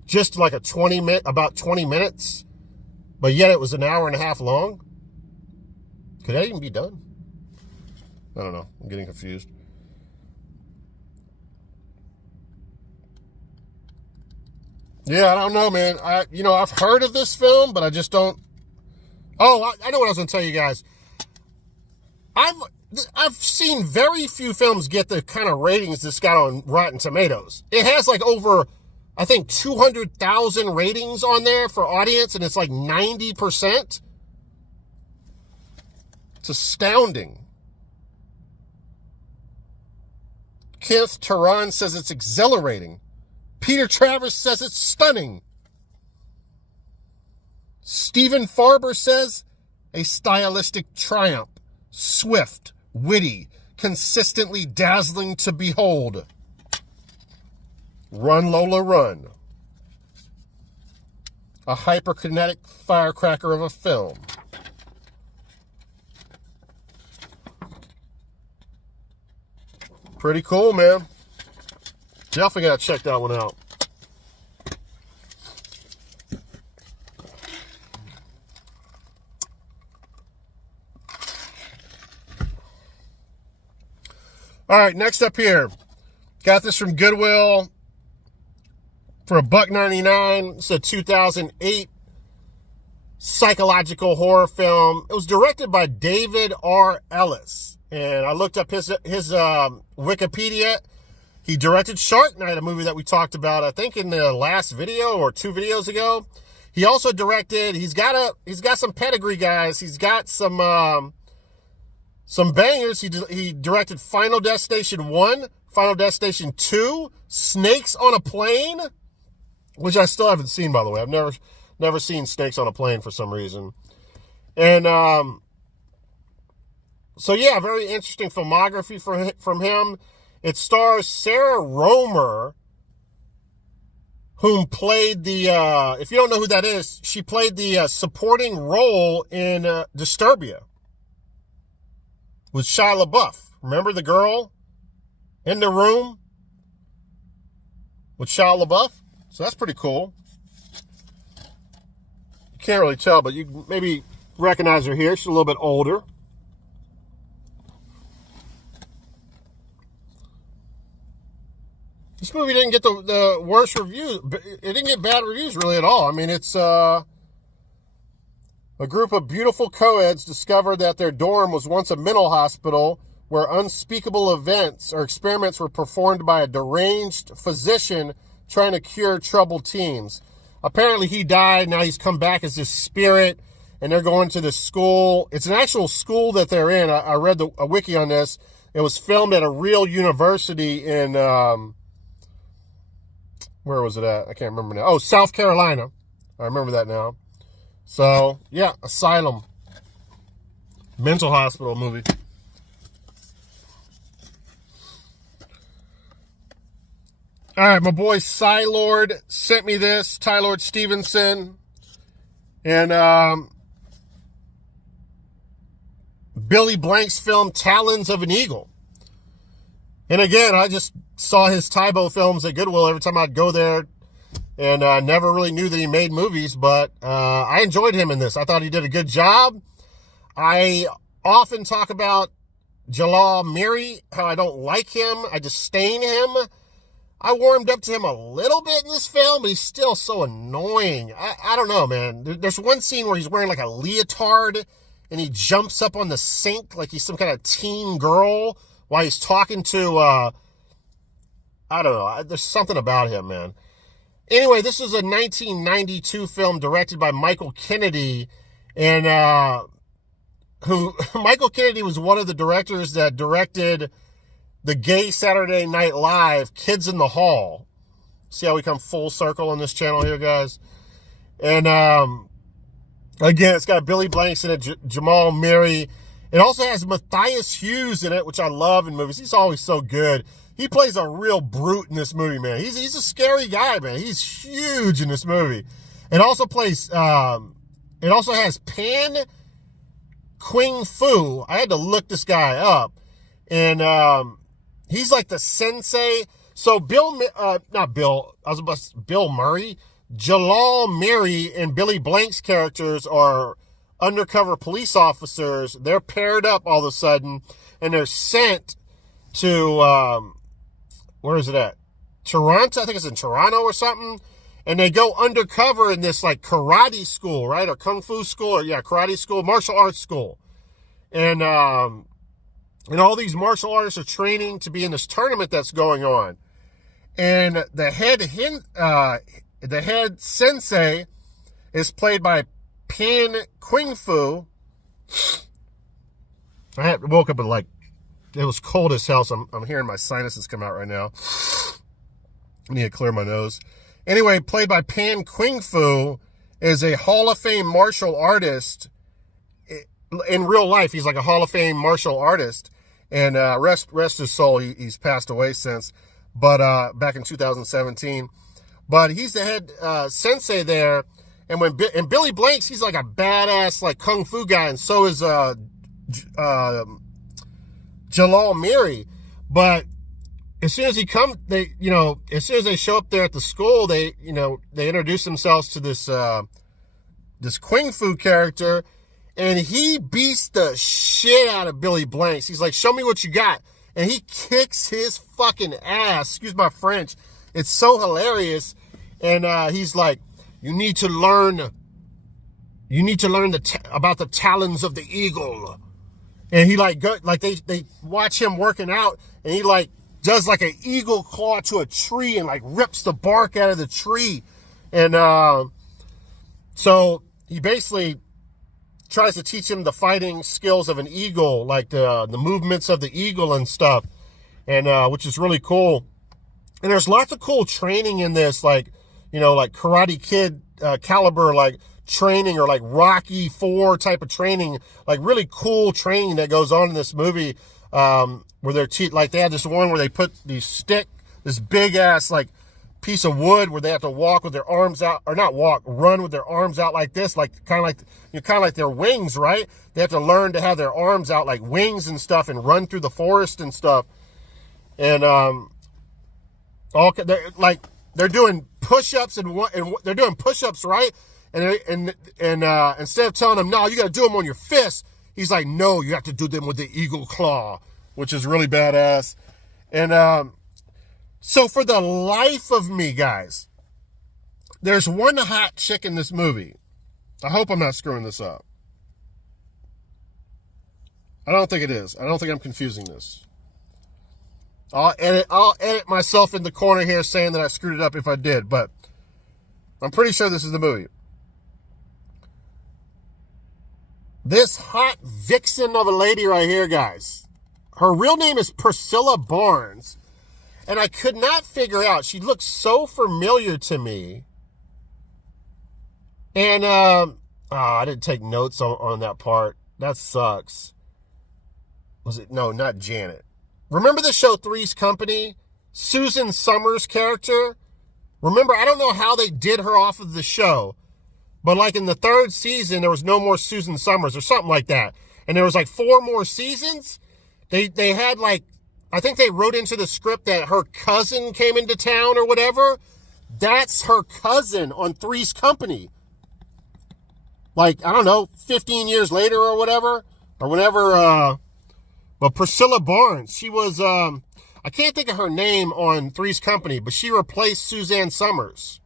just like about 20 minutes, but yet it was an hour and a half long? Could that even be done? I don't know. I'm getting confused. Yeah, I don't know, man. I've heard of this film, but I just don't. Oh, I know what I was going to tell you guys. I've seen very few films get the kind of ratings this got on Rotten Tomatoes. It has like over, I think, 200,000 ratings on there for audience, and it's like 90%. It's astounding. Kenneth Turan says it's exhilarating. Peter Travers says it's stunning. Stephen Farber says a stylistic triumph, swift, witty, consistently dazzling to behold. Run, Lola, Run. A hyperkinetic firecracker of a film. Pretty cool, man. Definitely gotta check that one out. All right, next up here. Got this from Goodwill for $1.99. It's a 2008 psychological horror film. It was directed by David R. Ellis. And I looked up his Wikipedia. He directed Shark Night, a movie that we talked about, I think, in the last video or 2 videos ago. He also directed, he's got some pedigree, guys. He's got some bangers. He directed Final Destination 1, Final Destination 2, Snakes on a Plane, which I still haven't seen, by the way. I've never seen Snakes on a Plane for some reason. And so yeah, very interesting filmography from him. It stars Sarah Romer, whom played the, if you don't know who that is, she played the supporting role in Disturbia with Shia LaBeouf. Remember the girl in the room with Shia LaBeouf? So that's pretty cool. You can't really tell, but you maybe recognize her here. She's a little bit older. This movie didn't get the worst reviews. It didn't get bad reviews really at all. I mean, it's a group of beautiful co-eds discovered that their dorm was once a mental hospital where unspeakable events or experiments were performed by a deranged physician trying to cure troubled teens. Apparently he died. Now he's come back as this spirit, and they're going to this school. It's an actual school that they're in. I read a wiki on this. It was filmed at a real university in, where was it at? I can't remember now. Oh, South Carolina. I remember that now. So, yeah, Asylum. Mental hospital movie. All right, my boy Lord sent me this. Lord Stevenson. And Billy Blank's film Talons of an Eagle. And again, I just saw his Tybo films at Goodwill every time I'd go there, and never really knew that he made movies, but I enjoyed him in this. I thought he did a good job. I often talk about Jalal Miri, how I don't like him. I disdain him. I warmed up to him a little bit in this film, but he's still so annoying. I don't know, man. There's one scene where he's wearing like a leotard, and he jumps up on the sink like he's some kind of teen girl while he's talking to, I don't know. There's something about him, man. Anyway, this is a 1992 film directed by Michael Kennedy, and Michael Kennedy was one of the directors that directed the gay Saturday Night Live Kids in the Hall. See how we come full circle on this channel here, guys? And again, it's got Billy Blanks in it, Jamal Miri. It also has Matthias Hughes in it, which I love in movies. He's always so good. He plays a real brute in this movie, man. He's a scary guy, man. He's huge in this movie. It also plays, it also has Pan Quing Fu. I had to look this guy up. And he's like the sensei. So Bill Murray, Jalal Miri and Billy Blank's characters are undercover police officers. They're paired up all of a sudden, and they're sent to, where is it at? Toronto? I think it's in Toronto or something. And they go undercover in this like karate school, right? Or kung fu school, or yeah, karate school, martial arts school. And all these martial artists are training to be in this tournament that's going on. And the head sensei is played by Pan Quing Fu. I woke up and like, it was cold as hell, so I'm hearing my sinuses come out right now. I need to clear my nose. Anyway, played by Pan Quing Fu, is a Hall of Fame martial artist. In real life, he's like a Hall of Fame martial artist. And rest his soul, he's passed away since. But back in 2017. But he's the head sensei there. And and Billy Blanks, he's like a badass like kung fu guy, and so is Jalal Miri. But as soon as as soon as they show up there at the school, they introduce themselves to this Quing Fu character, and he beats the shit out of Billy Blanks. He's like, "Show me what you got," and he kicks his fucking ass. Excuse my French. It's so hilarious, and he's like, You need to learn about the talons of the eagle. And he they watch him working out, and he like does like an eagle claw to a tree and like rips the bark out of the tree. And so he basically tries to teach him the fighting skills of an eagle, like the movements of the eagle and stuff, and which is really cool. And there's lots of cool training in this, like, you know, like Karate Kid caliber, like training, or like Rocky 4 type of training, like really cool training that goes on in this movie, where they're like they had this one where they put this big ass like piece of wood where they have to walk with their arms out, or not walk, run with their arms out like this, like kind of like their wings, right? They have to learn to have their arms out like wings and stuff and run through the forest and stuff. And they're doing push-ups and they're doing push-ups, right? And instead of telling them, no, you got to do them on your fists, he's like, no, you have to do them with the eagle claw, which is really badass. And so for the life of me, guys, there's one hot chick in this movie. I hope I'm not screwing this up. I don't think it is. I don't think I'm confusing this. I'll edit myself in the corner here saying that I screwed it up if I did, but I'm pretty sure this is the movie. This hot vixen of a lady right here, guys. Her real name is Priscilla Barnes. And I could not figure out. She looked so familiar to me. And I didn't take notes on that part. That sucks. Was it? No, not Janet. Remember the show Three's Company? Susan Summers' character? Remember, I don't know how they did her off of the show, but like in the 3rd season, there was no more Susan Summers or something like that. And there was like 4 more seasons. They had like, I think they wrote into the script that her cousin came into town or whatever. That's her cousin on Three's Company. Like, I don't know, 15 years later or whatever. Or whenever, but Priscilla Barnes, she was, I can't think of her name on Three's Company, but she replaced Suzanne Summers,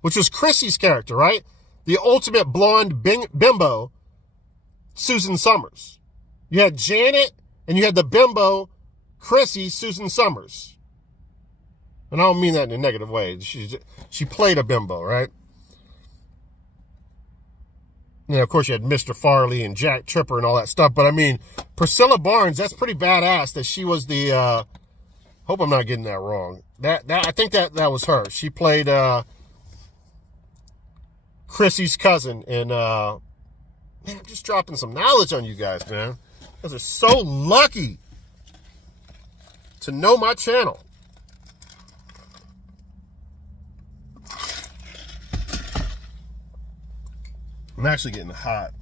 which was Chrissy's character, right? The ultimate blonde bimbo, Susan Summers. You had Janet, and you had the bimbo, Chrissy, Susan Summers. And I don't mean that in a negative way. She played a bimbo, right? Yeah, of course you had Mr. Farley and Jack Tripper and all that stuff. But I mean, Priscilla Barnes, that's pretty badass that she was the, hope I'm not getting that wrong. I think that was her. She played, Chrissy's cousin. And, man, I'm just dropping some knowledge on you guys, man. You guys are so lucky to know my channel. I'm actually getting hot.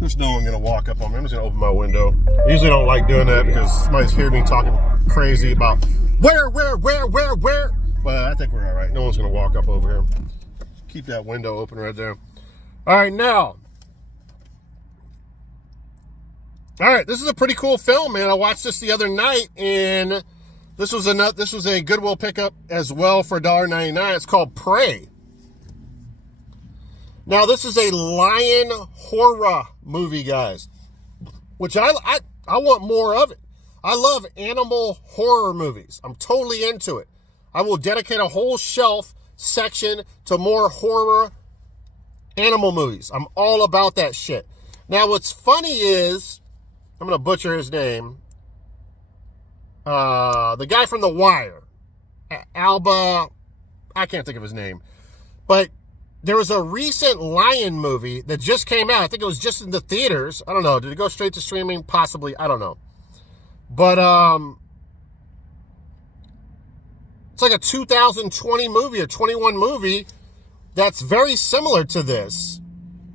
There's no one gonna walk up on me. I'm just gonna open my window. I usually don't like doing that because somebody's hearing me talking crazy about where. But I think we're all right. No one's gonna walk up over here. Keep that window open right there. All right, now. All right, this is a pretty cool film, man. I watched this the other night, and this was a Goodwill pickup as well for $1.99. It's called Prey. Now, this is a lion horror movie, guys, which I want more of it. I love animal horror movies. I'm totally into it. I will dedicate a whole shelf section to more horror animal movies. I'm all about that shit. Now, what's funny is, I'm going to butcher his name. The guy from The Wire, Alba, I can't think of his name, but there was a recent lion movie that just came out. I think it was just in the theaters. I don't know. Did it go straight to streaming? Possibly. I don't know. But it's like a 2020 movie, a 21 movie that's very similar to this.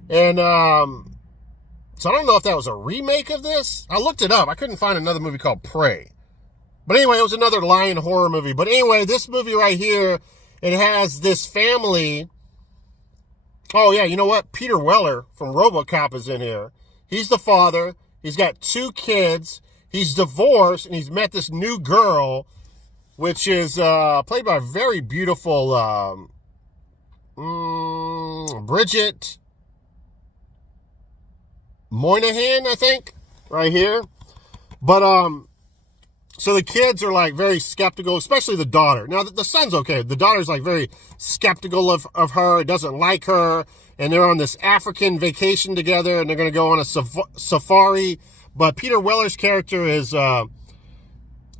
And so I don't know if that was a remake of this. I looked it up. I couldn't find another movie called Prey. But anyway, it was another lion horror movie. But anyway, this movie right here, it has this family. Oh, yeah, you know what? Peter Weller from RoboCop is in here. He's the father. He's got 2 kids. He's divorced, and he's met this new girl, which is played by a very beautiful Bridget Moynihan, I think, right here. But, so the kids are like very skeptical, especially the daughter. Now the son's okay. The daughter's like very skeptical of her, doesn't like her. And they're on this African vacation together and they're going to go on a safari. But Peter Weller's character is, I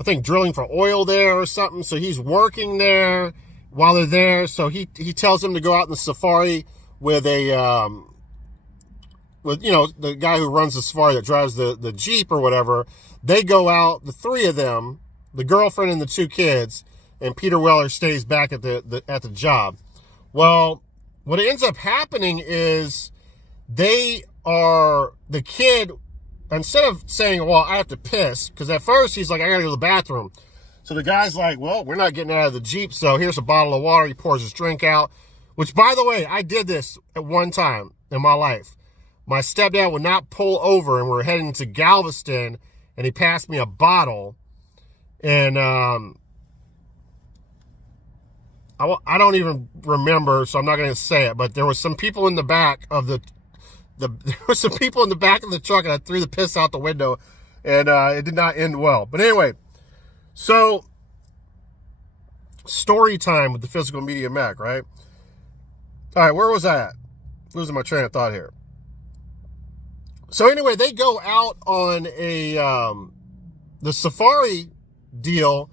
I think, drilling for oil there or something. So he's working there while they're there. So he tells them to go out in the safari with a, with, you know, the guy who runs the safari that drives the Jeep or whatever. They go out, the three of them, the girlfriend and the two kids, and Peter Weller stays back at the job. Well, what ends up happening is the kid, instead of saying, well, I have to piss, because at first he's like, I gotta go to the bathroom. So the guy's like, well, we're not getting out of the Jeep, so here's a bottle of water. He pours his drink out, which, by the way, I did this at one time in my life. My stepdad would not pull over, and we're heading to Galveston, and he passed me a bottle, and I don't even remember, so I'm not going to say it, but there was some people in the back of there were some people in the back of the truck, and I threw the piss out the window, and it did not end well. But anyway, so story time with the Physical Media Mac, right? All right, where was I at? Losing my train of thought here. So anyway, they go out on the safari deal.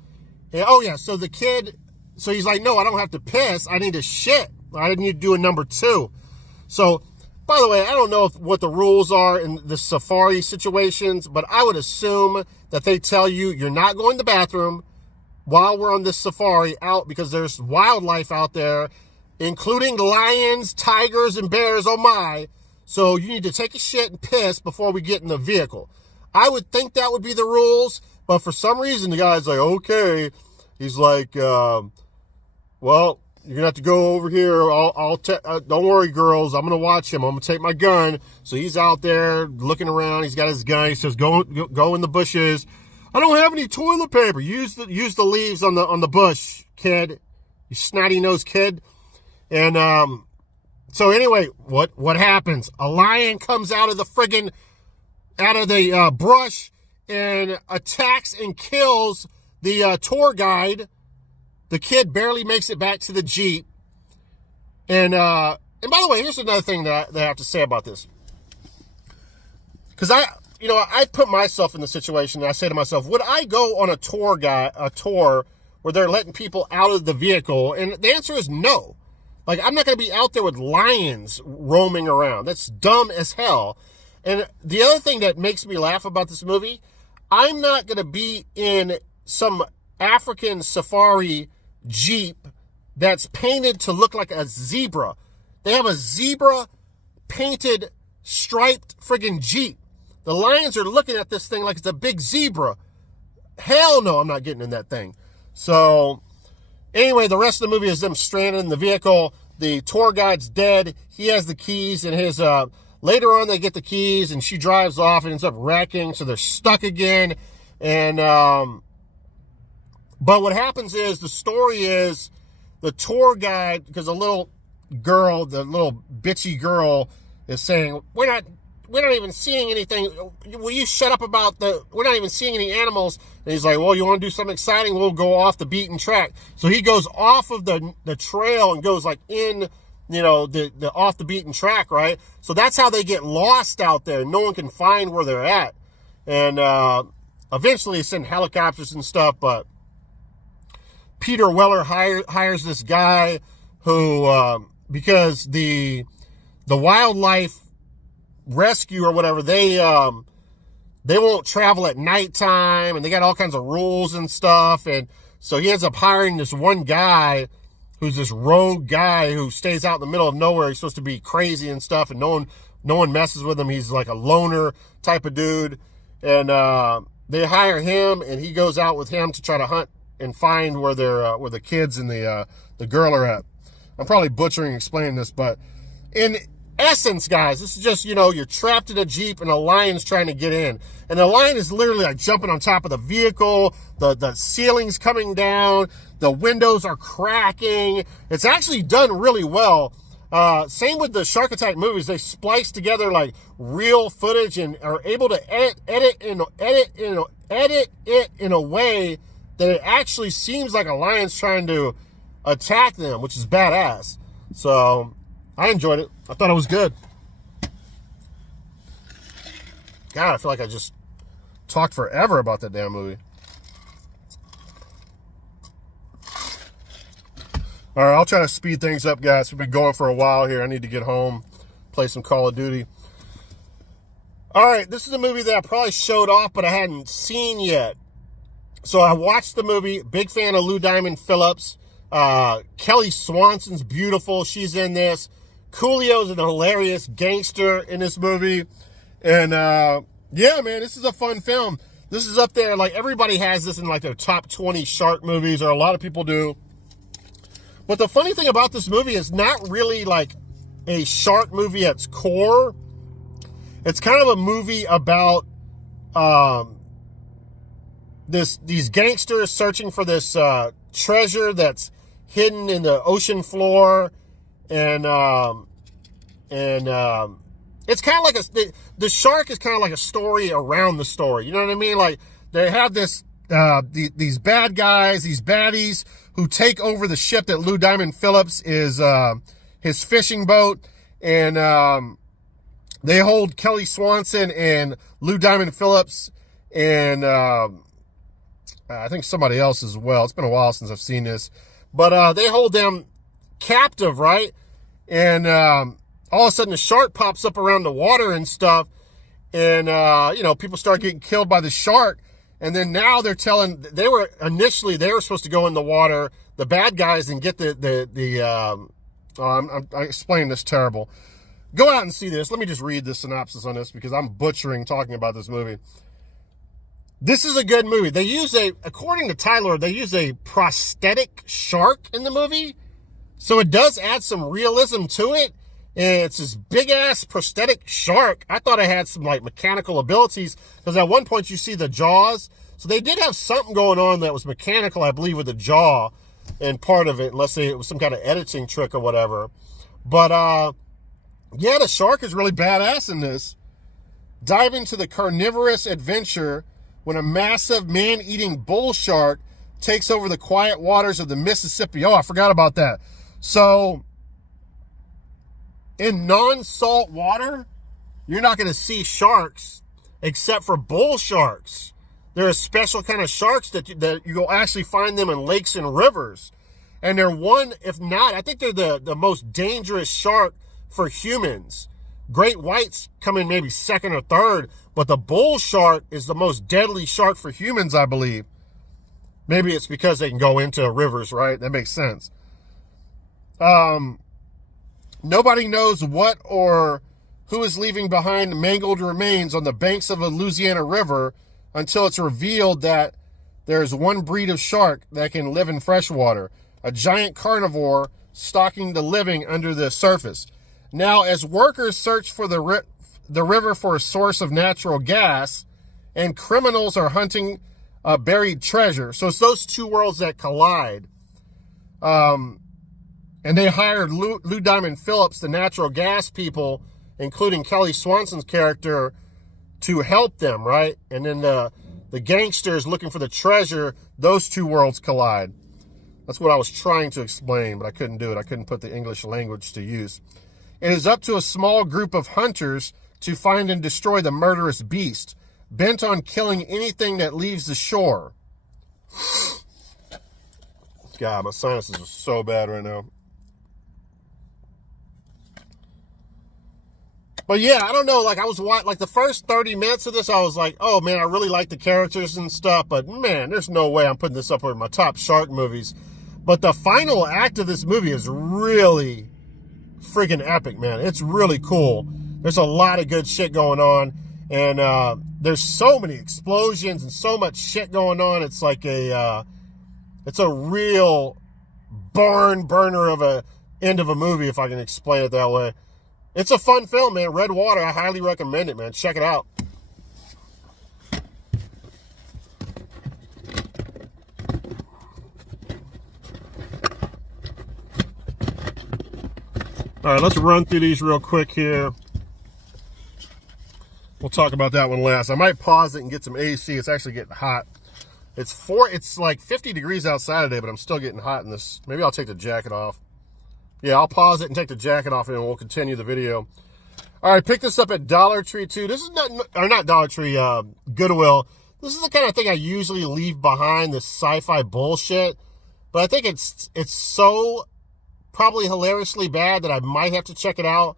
And, oh yeah, so the kid, so he's like, no, I don't have to piss. I need to shit. I need to do a number 2. So, by the way, I don't know what the rules are in the safari situations, but I would assume that they tell you you're not going to the bathroom while we're on this safari out, because there's wildlife out there, including lions, tigers, and bears, oh my. So you need to take a shit and piss before we get in the vehicle. I would think that would be the rules, but for some reason the guy's like, okay. He's like, well, you're gonna have to go over here. Don't worry, girls. I'm gonna watch him. I'm gonna take my gun. So he's out there looking around. He's got his gun. He says, go in the bushes. I don't have any toilet paper. Use the leaves on the bush, kid. You snotty nosed kid. And so anyway, what happens? A lion comes out of the brush and attacks and kills the tour guide. The kid barely makes it back to the Jeep. And by the way, here's another thing that I have to say about this. Because I put myself in the situation, and I say to myself, would I go on a tour where they're letting people out of the vehicle? And the answer is no. Like, I'm not going to be out there with lions roaming around. That's dumb as hell. And the other thing that makes me laugh about this movie, I'm not going to be in some African safari Jeep that's painted to look like a zebra. They have a zebra painted striped friggin' Jeep. The lions are looking at this thing like it's a big zebra. Hell no, I'm not getting in that thing. So anyway, the rest of the movie is them stranded in the vehicle. The tour guide's dead. He has the keys in his, later on they get the keys and she drives off and ends up wrecking. So they're stuck again. And, but what happens is, the story is the tour guide, because the little girl, the little bitchy girl is saying, we're not even seeing anything. Will you shut up about we're not even seeing any animals. And he's like, well, you want to do something exciting? We'll go off the beaten track. So he goes off of the trail and goes like in, the off the beaten track, right? So that's how they get lost out there. No one can find where they're at. And eventually they send helicopters and stuff, but Peter Weller hires this guy who, because the wildlife rescue or whatever, they won't travel at nighttime, and they got all kinds of rules and stuff. And so he ends up hiring this one guy who's this rogue guy who stays out in the middle of nowhere. He's supposed to be crazy and stuff, and no one messes with him. He's like a loner type of dude. And they hire him, and he goes out with him to try to hunt and find where the kids and the girl are at. I'm probably butchering explaining this, but in essence, guys, this is just, you're trapped in a Jeep and a lion's trying to get in. And the lion is literally like jumping on top of the vehicle. The ceiling's coming down. The windows are cracking. It's actually done really well. Same with the Shark Attack movies. They splice together like real footage and are able to edit it in a way that it actually seems like a lion's trying to attack them, which is badass. So I enjoyed it. I thought it was good. God, I feel like I just talked forever about that damn movie. All right, I'll try to speed things up, guys. We've been going for a while here. I need to get home, play some Call of Duty. All right, this is a movie that I probably showed off, but I hadn't seen yet. So I watched the movie. Big fan of Lou Diamond Phillips. Kelly Swanson's beautiful. She's in this. Coolio's an hilarious gangster in this movie. And yeah, man, this is a fun film. This is up there. Like, everybody has this in like their top 20 shark movies, or a lot of people do. But the funny thing about this movie is not really like a shark movie at its core. It's kind of a movie about these gangsters searching for this treasure that's hidden in the ocean floor, and it's kind of like the shark is kind of like a story around the story. You know what I mean? Like, they have this these bad guys, these baddies who take over the ship that Lou Diamond Phillips is his fishing boat, and they hold Kelly Swanson and Lou Diamond Phillips and I think somebody else as well. It's been a while since I've seen this, but they hold them captive, right? And all of a sudden the shark pops up around the water and stuff, and you know, people start getting killed by the shark. And then now they're telling, initially they were supposed to go in the water, the bad guys, and get I explained this terrible. Go out and see this. Let me just read the synopsis on this, because I'm butchering talking about this movie. This is a good movie. They use according to Tyler, they use a prosthetic shark in the movie. So it does add some realism to it. And it's this big ass prosthetic shark. I thought it had some like mechanical abilities, because at one point you see the jaws. So they did have something going on that was mechanical, I believe, with the jaw and part of it, unless it was some kind of editing trick or whatever. But yeah, the shark is really badass in this. Dive into the carnivorous adventure when a massive man-eating bull shark takes over the quiet waters of the Mississippi. Oh, I forgot about that. So in non-salt water, you're not going to see sharks except for bull sharks. They're a special kind of sharks that you'll actually find them in lakes and rivers. And they're one, if not, I think they're the most dangerous shark for humans. Great whites come in maybe second or third, but the bull shark is the most deadly shark for humans, I believe. Maybe it's because they can go into rivers, right? That makes sense. Nobody knows what or who is leaving behind mangled remains on the banks of a Louisiana river until it's revealed that there's one breed of shark that can live in freshwater, a giant carnivore stalking the living under the surface. Now, as workers search for the river for a source of natural gas, and criminals are hunting buried treasure. So it's those two worlds that collide. And they hired Lou Diamond Phillips, the natural gas people, including Kelly Swanson's character, to help them, right? And then the gangsters looking for the treasure, those two worlds collide. That's what I was trying to explain, but I couldn't do it. I couldn't put the English language to use. It is up to a small group of hunters to find and destroy the murderous beast, bent on killing anything that leaves the shore. God, my sinuses are so bad right now. But yeah, I don't know, like I was watching, like the first 30 minutes of this, I was like, oh man, I really like the characters and stuff, but man, there's no way I'm putting this up with my top shark movies. But the final act of this movie is really freaking epic, man. It's really cool. There's a lot of good shit going on, and there's so many explosions and so much shit going on. It's like it's a real barn burner of a end of a movie, if I can explain it that way. It's a fun film, man. Red Water, I highly recommend it, man. Check it out. All right, let's run through these real quick here. We'll talk about that one last. I might pause it and get some AC. It's actually getting hot. It's like 50 degrees outside today, but I'm still getting hot in this. Maybe I'll take the jacket off. Yeah, I'll pause it and take the jacket off, and we'll continue the video. All right, pick this up at Dollar Tree, too. This is not Dollar Tree, Goodwill. This is the kind of thing I usually leave behind, this sci-fi bullshit. But I think it's so probably hilariously bad that I might have to check it out.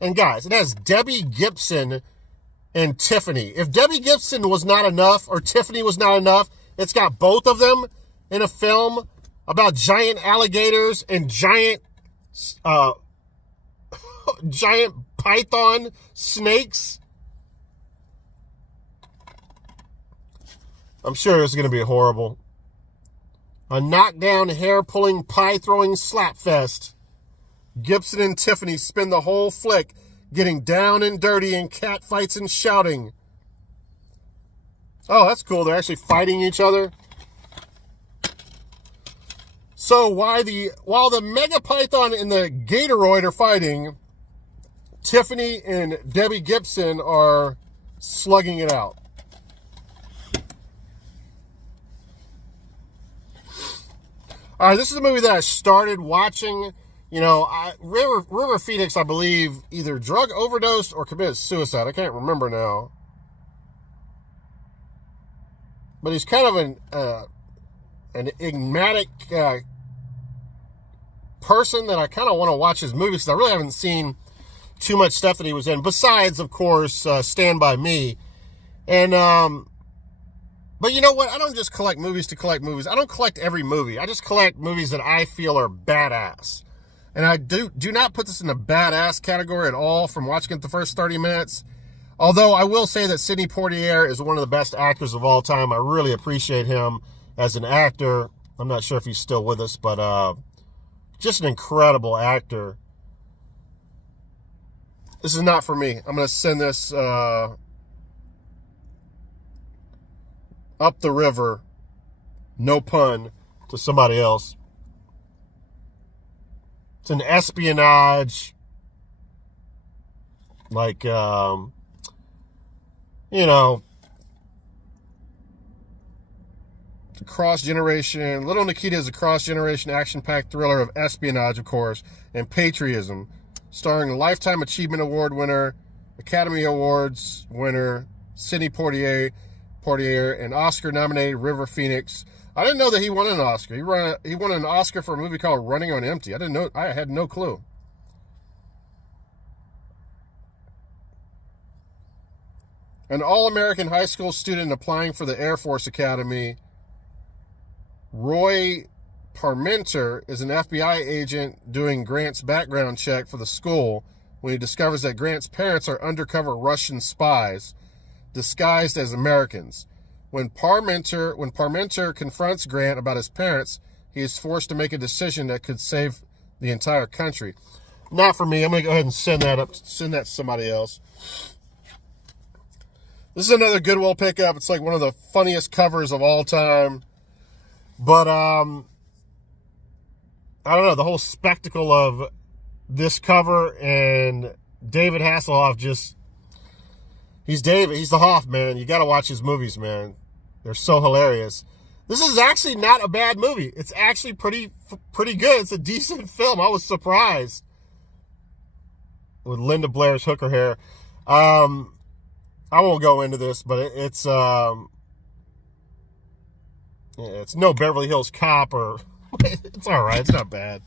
And guys, it has Debbie Gibson and Tiffany. If Debbie Gibson was not enough, or Tiffany was not enough, it's got both of them in a film about giant alligators and giant giant python snakes. I'm sure it's going to be horrible. A knockdown, hair-pulling, pie-throwing slapfest. Gibson and Tiffany spend the whole flick getting down and dirty in cat fights and shouting. Oh, that's cool. They're actually fighting each other. So while the Mega Python and the Gatoroid are fighting, Tiffany and Debbie Gibson are slugging it out. All right, this is a movie that I started watching. You know, River Phoenix, I believe, either drug overdosed or committed suicide. I can't remember now. But he's kind of an enigmatic person that I kind of want to watch his movies, because I really haven't seen too much stuff that he was in, besides, of course, Stand By Me. And, but you know what? I don't just collect movies to collect movies. I don't collect every movie. I just collect movies that I feel are badass. And I do not put this in the badass category at all from watching it the first 30 minutes. Although I will say that Sidney Poitier is one of the best actors of all time. I really appreciate him as an actor. I'm not sure if he's still with us, but just an incredible actor. This is not for me. I'm going to send this up the river, no pun, to somebody else. It's an espionage, like, you know, cross-generation. Little Nikita is a cross-generation action-packed thriller of espionage, of course, and patriotism, starring Lifetime Achievement Award winner, Academy Awards winner, Sidney Poitier, and Oscar-nominated River Phoenix. I didn't know that he won an Oscar. He won an Oscar for a movie called Running on Empty. I didn't know. I had no clue. An all-American high school student applying for the Air Force Academy, Roy Parmenter is an FBI agent doing Grant's background check for the school when he discovers that Grant's parents are undercover Russian spies disguised as Americans. When Parmenter confronts Grant about his parents, he is forced to make a decision that could save the entire country. Not for me. I'm going to go ahead and send that to somebody else. This is another Goodwill pickup. It's like one of the funniest covers of all time. But, I don't know, the whole spectacle of this cover and David Hasselhoff just, he's David, he's the Hoff, man. You got to watch his movies, man. They're so hilarious. This is actually not a bad movie. It's actually pretty good. It's a decent film. I was surprised with Linda Blair's hooker hair. I won't go into this, but it's no Beverly Hills Cop, or it's all right. It's not bad.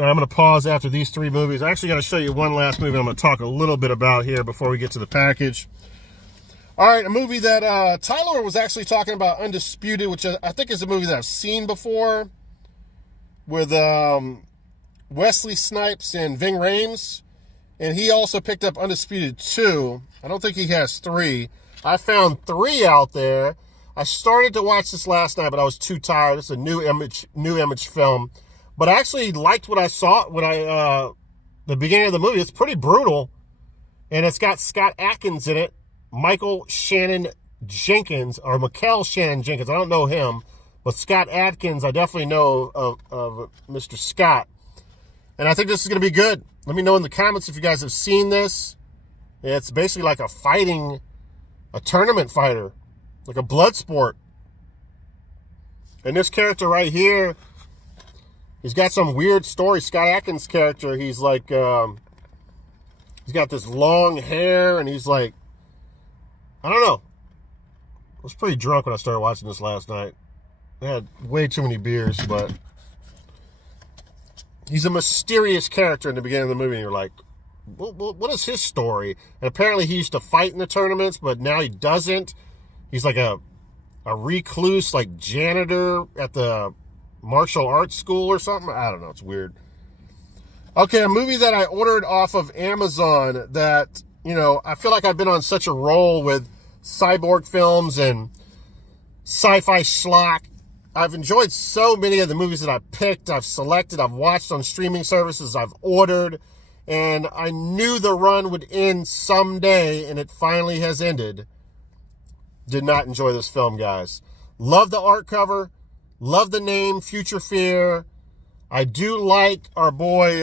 All right, I'm going to pause after these three movies. I actually got to show you one last movie I'm going to talk a little bit about here before we get to the package. All right, a movie that Tyler was actually talking about, Undisputed, which I think is a movie that I've seen before, with Wesley Snipes and Ving Rhames. And he also picked up Undisputed 2. I don't think he has 3. I found 3 out there. I started to watch this last night, but I was too tired. It's a new image film. But I actually liked what I saw when the beginning of the movie. It's pretty brutal. And it's got Scott Adkins in it. Michael Shannon Jenkins, or Mikel Shannon Jenkins. I don't know him. But Scott Adkins, I definitely know of Mr. Scott. And I think this is going to be good. Let me know in the comments if you guys have seen this. It's basically like a tournament fighter. Like a blood sport. And this character right here, he's got some weird story. Scott Adkins' character, he's like, he's got this long hair, and he's like, I don't know. I was pretty drunk when I started watching this last night. I had way too many beers, but he's a mysterious character in the beginning of the movie, and you're like, what is his story? And apparently he used to fight in the tournaments, but now he doesn't. He's like a recluse, like janitor at the martial arts school or something. I don't know. It's weird. Okay, a movie that I ordered off of Amazon that, you know, I feel like I've been on such a roll with cyborg films and sci-fi schlock. I've enjoyed so many of the movies that I've picked, I've selected, I've watched on streaming services, I've ordered, and I knew the run would end someday, and it finally has ended. Did not enjoy this film, guys. Love the art cover, love the name, Future Fear. I do like our boy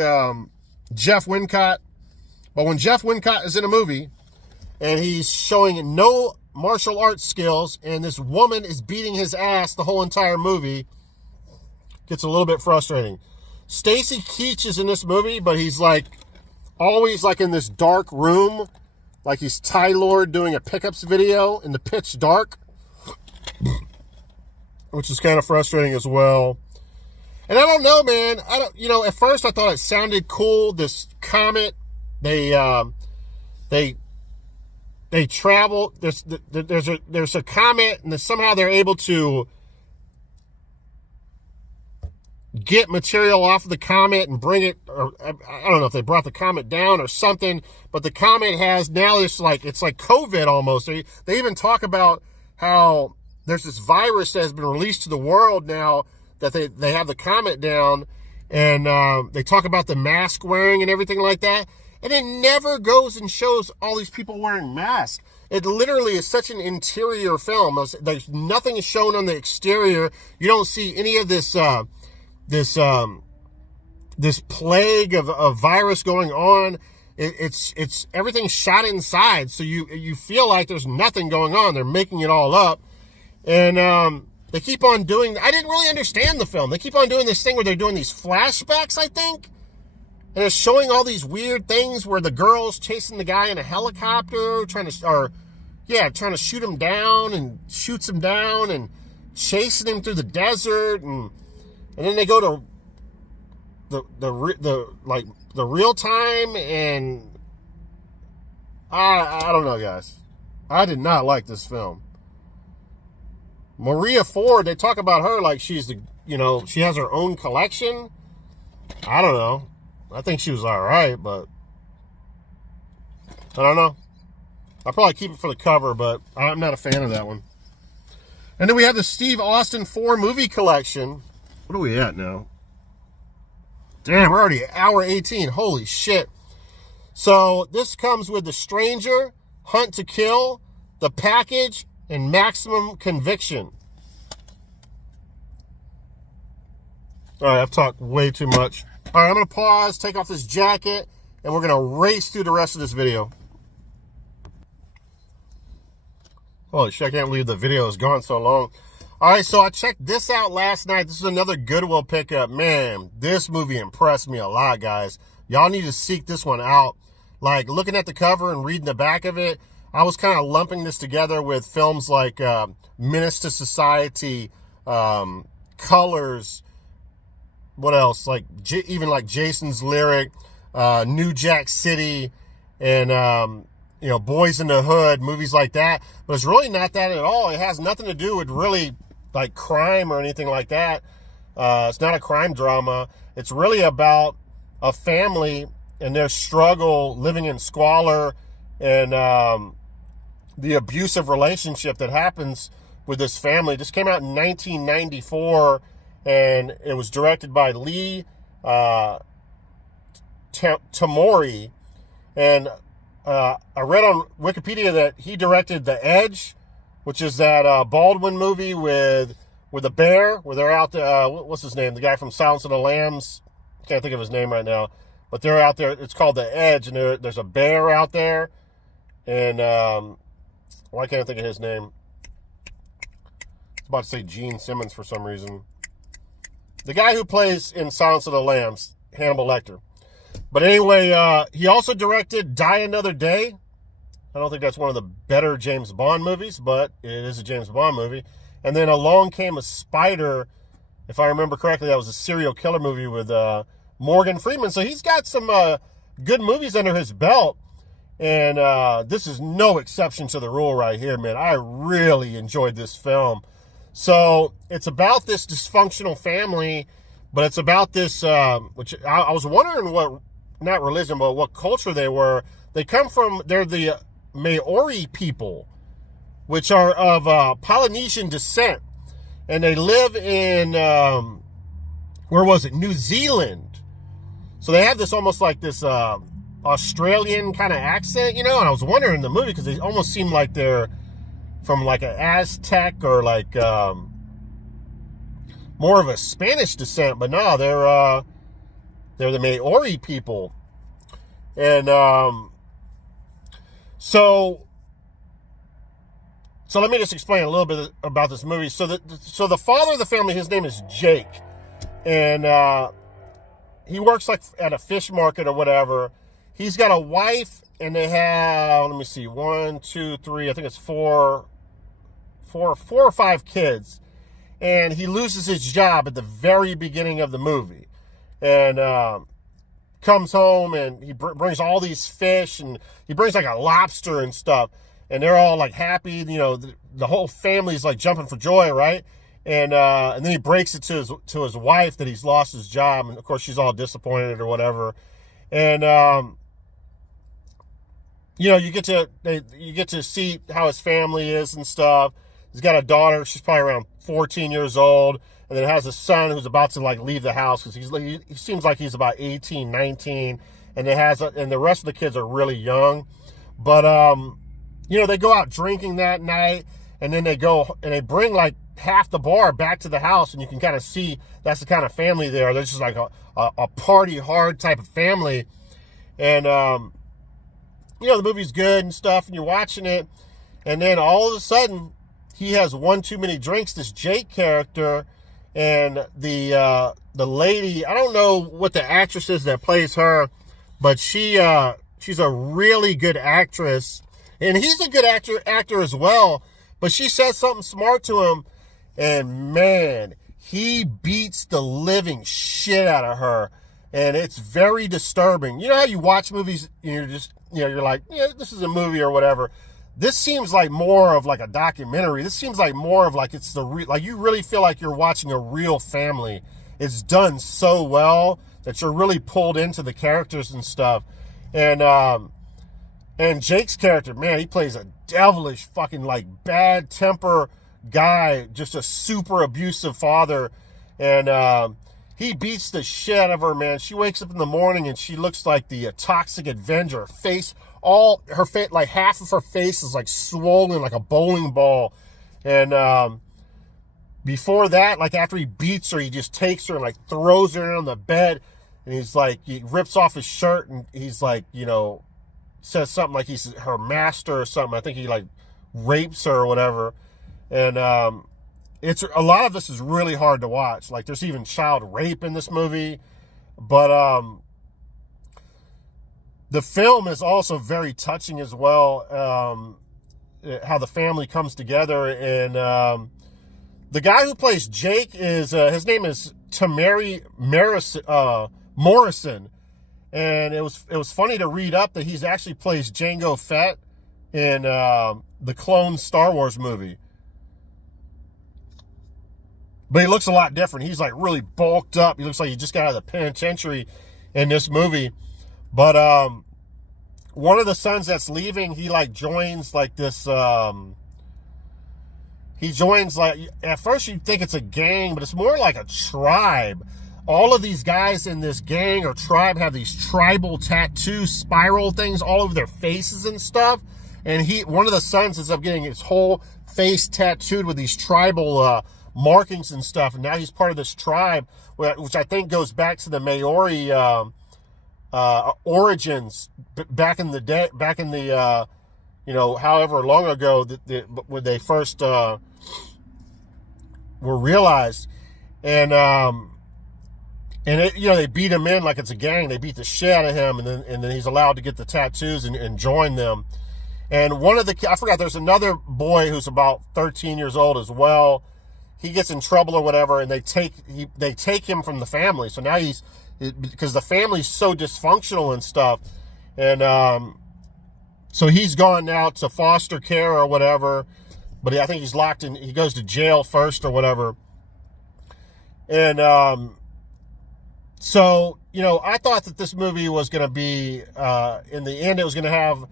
Jeff Wincott, but when Jeff Wincott is in a movie and he's showing no martial arts skills and this woman is beating his ass the whole entire movie, gets a little bit frustrating. Stacy Keach is in this movie, but he's like always like in this dark room, like he's Ty Lord doing a pickups video in the pitch dark, which is kind of frustrating as well. And I don't know, man. At first I thought it sounded cool. This comet, they travel. There's a comet, and somehow they're able to get material off of the comet and bring it. Or I don't know if they brought the comet down or something, but the comet has now it's like COVID almost. They even talk about how there's this virus that has been released to the world now that they have the comet down, and they talk about the mask wearing and everything like that, and it never goes and shows all these people wearing masks. It literally is such an interior film. There's nothing shown on the exterior. You don't see any of this plague of virus going on. It's everything shot inside, so you feel like there's nothing going on. They're making it all up, and they keep on doing. I didn't really understand the film. They keep on doing this thing where they're doing these flashbacks, I think, and it's showing all these weird things where the girl's chasing the guy in a helicopter, trying to shoot him down, and shoots him down, and chasing him through the desert, and then they go to the real time, and I don't know, guys. I did not like this film. Maria Ford, they talk about her like she's she has her own collection. I don't know. I think she was all right, but I don't know. I'll probably keep it for the cover, but I'm not a fan of that one. And then we have the Steve Austin 4 movie collection. What are we at now? Damn, we're already at hour 18. Holy shit. So this comes with The Stranger, Hunt to Kill, The Package, and Maximum Conviction. All right, I've talked way too much. All right, I'm going to pause, take off this jacket, and we're going to race through the rest of this video. Holy shit, I can't believe the video has gone so long. All right, so I checked this out last night. This is another Goodwill pickup. Man, this movie impressed me a lot, guys. Y'all need to seek this one out. Like, looking at the cover and reading the back of it, I was kind of lumping this together with films like Menace to Society, Colors, what else? Like even like Jason's Lyric, New Jack City, and Boys in the Hood, movies like that. But it's really not that at all. It has nothing to do with really like crime or anything like that. It's not a crime drama. It's really about a family and their struggle living in squalor, and the abusive relationship that happens with this family. This came out in 1994, and it was directed by Lee Tamori. And I read on Wikipedia that he directed The Edge, which is that Baldwin movie with a bear, where they're out there. What's his name? The guy from Silence of the Lambs. Can't think of his name right now. But they're out there. It's called The Edge, and there's a bear out there. And why can't I think of his name? I was about to say Gene Simmons for some reason. The guy who plays in Silence of the Lambs, Hannibal Lecter. But anyway, he also directed Die Another Day. I don't think that's one of the better James Bond movies, but it is a James Bond movie. And then Along Came a Spider, if I remember correctly, that was a serial killer movie with Morgan Freeman. So he's got some good movies under his belt. And this is no exception to the rule right here, man. I really enjoyed this film. So it's about this dysfunctional family, but it's about this, which I was wondering what, not religion, but what culture they were. They're the Maori people, which are of Polynesian descent. And they live in, where was it? New Zealand. So they have this almost like this Australian kind of accent, you know? And I was wondering in the movie, because they almost seem like they're from like an Aztec or like more of a Spanish descent. But no, they're the Maori people. And so let me just explain a little bit about this movie. So the father of the family, his name is Jake, and he works like at a fish market or whatever. He's got a wife, and they have, let me see, 1, 2, 3, I think it's four or five kids. And he loses his job at the very beginning of the movie, and comes home, and he brings all these fish, and he brings like a lobster and stuff. And they're all like happy, you know, the whole family's like jumping for joy, right? And then he breaks it to his wife that he's lost his job, and of course she's all disappointed or whatever. And you know, you get to see how his family is and stuff. He's got a daughter, she's probably around 14 years old, and then has a son who's about to like leave the house because he seems like he's about 18, 19, and and the rest of the kids are really young, but you know, they go out drinking that night, and then they go and they bring like half the bar back to the house, and you can kind of see that's the kind of family they are. They're just like a party hard type of family. And you know, the movie's good and stuff, and you're watching it, and then all of a sudden he has one too many drinks, this Jake character, and the lady, I don't know what the actress is that plays her, but she's a really good actress. And he's a good actor as well. But she says something smart to him, and man, he beats the living shit out of her. And it's very disturbing. You know how you watch movies and you're just, you know, you're like, yeah, this is a movie or whatever. This seems like more of like a documentary. This seems like more of like it's the like you really feel like you're watching a real family. It's done so well that you're really pulled into the characters and stuff. And Jake's character, man, he plays a devilish fucking like bad temper guy, just a super abusive father. And he beats the shit out of her, man. She wakes up in the morning and she looks like the Toxic Avenger. Her face, like half of her face is like swollen like a bowling ball. And before that, like after he beats her, he just takes her and like throws her on the bed. And he's like, he rips off his shirt, and he's like, you know, says something like he's her master or something. I think he like rapes her or whatever. And it's a lot of this is really hard to watch. Like there's even child rape in this movie. But the film is also very touching as well. How the family comes together. And the guy who plays Jake is his name is Tamari Morrison. And it was funny to read up that he's actually plays Jango Fett in the clone Star Wars movie. But he looks a lot different. He's like really bulked up. He looks like he just got out of the penitentiary in this movie. But one of the sons that's leaving, he like joins like this. He joins like, at first you think it's a gang, but it's more like a tribe. All of these guys in this gang or tribe have these tribal tattoo spiral things all over their faces and stuff. And one of the sons ends up getting his whole face tattooed with these tribal markings and stuff. And now he's part of this tribe, which I think goes back to the Maori origins back in the day, you know, however long ago when they first were realized. And you know, they beat him in like it's a gang. They beat the shit out of him, and then he's allowed to get the tattoos and join them. And one of the, I forgot, there's another boy who's about 13 years old as well. he gets in trouble or whatever, and they take him from the family. So now because the family's so dysfunctional and stuff, and so he's gone now to foster care or whatever, but I think he's locked in, he goes to jail first or whatever. And so, you know, I thought that this movie was going to be, in the end, it was going to have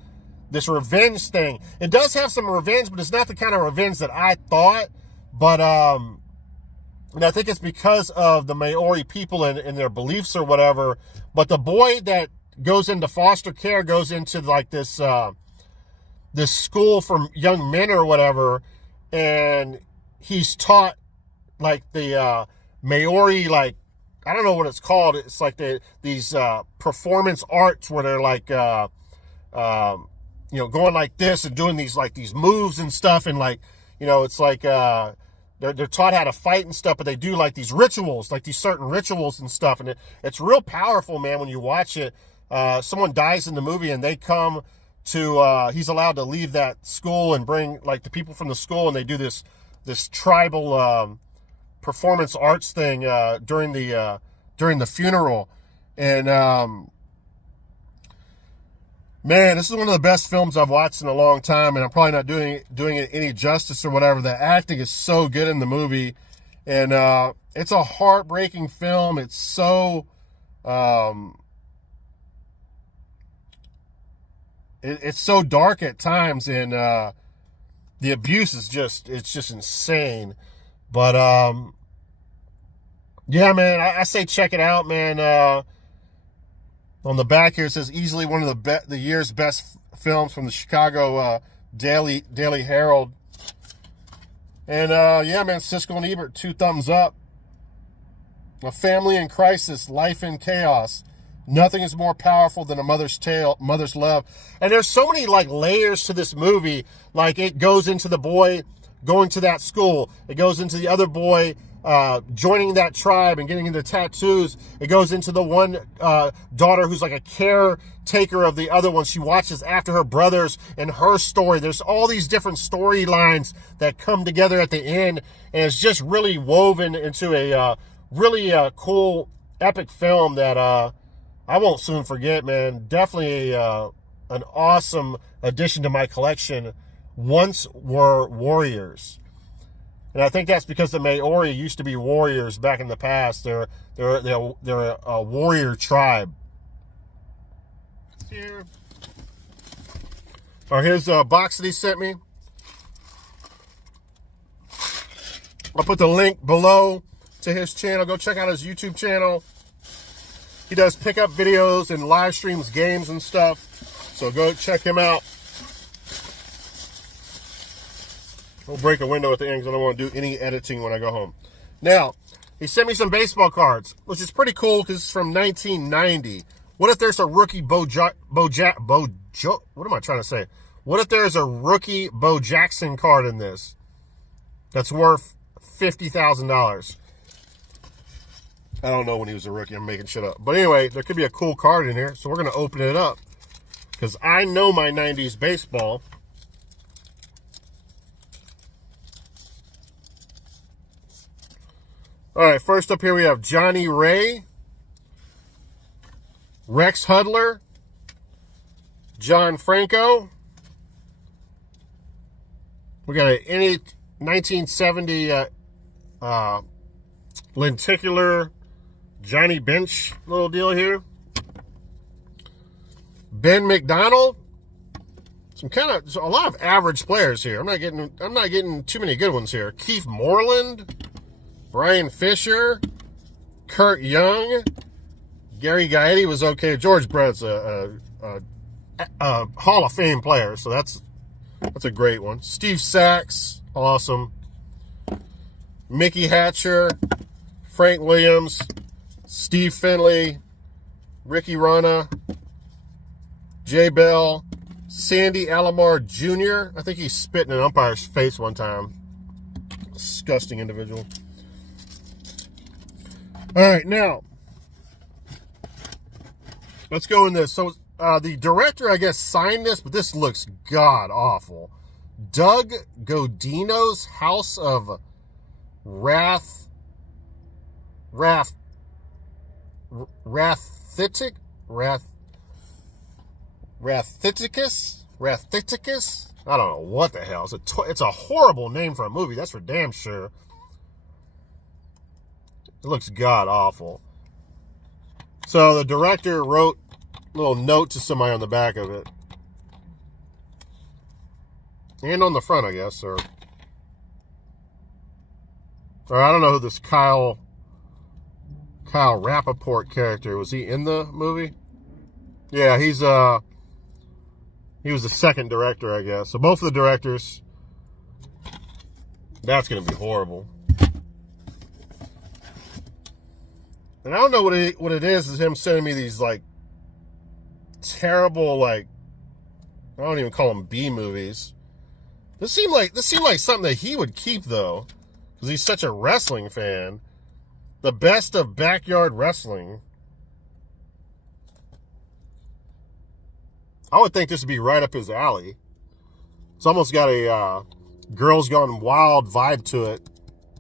this revenge thing. It does have some revenge, but it's not the kind of revenge that I thought. But, and I think it's because of the Maori people and their beliefs or whatever. But the boy that goes into foster care goes into like this school for young men or whatever, and he's taught like the Maori, like, I don't know what it's called. It's like these performance arts where they're like you know, going like this and doing these moves and stuff, and like, you know, it's like they're taught how to fight and stuff, but they do like these rituals, like these certain rituals and stuff, and it's real powerful, man, when you watch it. Someone dies in the movie, and they come to he's allowed to leave that school and bring like the people from the school, and they do this tribal performance arts thing during the funeral. And man, this is one of the best films I've watched in a long time, and I'm probably not doing it any justice or whatever. The acting is so good in the movie, and it's a heartbreaking film. It's so it's so dark at times, and the abuse is just insane. But yeah, man, I say check it out, man. On the back here it says easily one of the year's best films from the Chicago Daily Herald. And yeah, man, Siskel and Ebert, 2 thumbs up. A family in crisis, life in chaos. Nothing is more powerful than a mother's tale, mother's love. And there's so many like layers to this movie. Like, it goes into the boy going to that school. It goes into the other boy joining that tribe and getting into tattoos. It goes into the one daughter who's like a caretaker of the other one. She watches after her brothers and her story. There's all these different storylines that come together at the end, and it's just really woven into a really cool, epic film that I won't soon forget, man. Definitely an awesome addition to my collection. Once were warriors. And I think that's because the Maori used to be warriors back in the past. They're a warrior tribe. Here. Or his box that he sent me. I'll put the link below to his channel. Go check out his YouTube channel. He does pickup videos and live streams games and stuff. So go check him out. I'll break a window at the end because I don't want to do any editing when I go home. Now, he sent me some baseball cards, which is pretty cool because it's from 1990. What if there's a rookie what am I trying to say? What if there's a rookie Bo Jackson card in this that's worth $50,000? I don't know when he was a rookie. I'm making shit up. But anyway, there could be a cool card in here, so we're going to open it up because I know my 90s baseball. All right, first up here we have Johnny Ray, Rex Hudler, John Franco. We got an 1970 lenticular Johnny Bench little deal here. Ben McDonald. A lot of average players here. I'm not getting too many good ones here. Keith Moreland, Brian Fisher, Kurt Young, Gary Gaetti was okay. George Brett's a Hall of Fame player, so that's a great one. Steve Sachs, awesome. Mickey Hatcher, Frank Williams, Steve Finley, Ricky Rana, Jay Bell, Sandy Alomar Jr. I think he spit in an umpire's face one time. Disgusting individual. All right, now, let's go in this. So, the director, I guess, signed this, but this looks god-awful. Doug Godino's House of Rathiticus? I don't know what the hell. It's a horrible name for a movie, that's for damn sure. It looks god-awful. So the director wrote a little note to somebody on the back of it. And on the front, I guess. Or I don't know who this Kyle Rappaport character, was he in the movie? Yeah, he was the second director, I guess. So both of the directors. That's going to be horrible. And I don't know what it is him sending me these, like, terrible, like, I don't even call them B movies. This seemed like something that he would keep, though, because he's such a wrestling fan. The best of backyard wrestling. I would think this would be right up his alley. It's almost got a Girls Gone Wild vibe to it.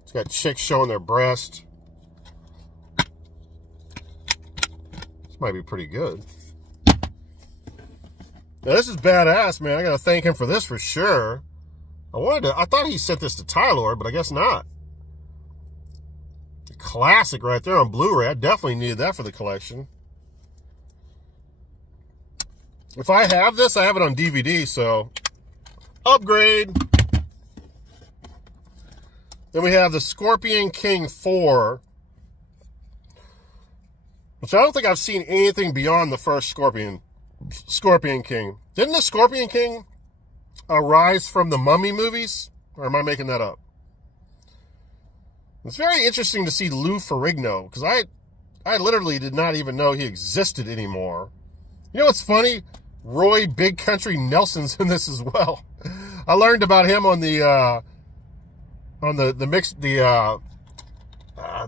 It's got chicks showing their breast. This might be pretty good. Now, this is badass, man. I gotta thank him for this for sure. I thought he sent this to Tyler, but I guess not. A classic right there on Blu-ray. I definitely needed that for the collection. If I have this, I have it on DVD, so upgrade. Then we have the Scorpion King 4, which I don't think I've seen anything beyond the first Scorpion King. Didn't the Scorpion King arise from the Mummy movies? Or am I making that up? It's very interesting to see Lou Ferrigno, because I literally did not even know he existed anymore. You know what's funny? Roy Big Country Nelson's in this as well. I learned about him on the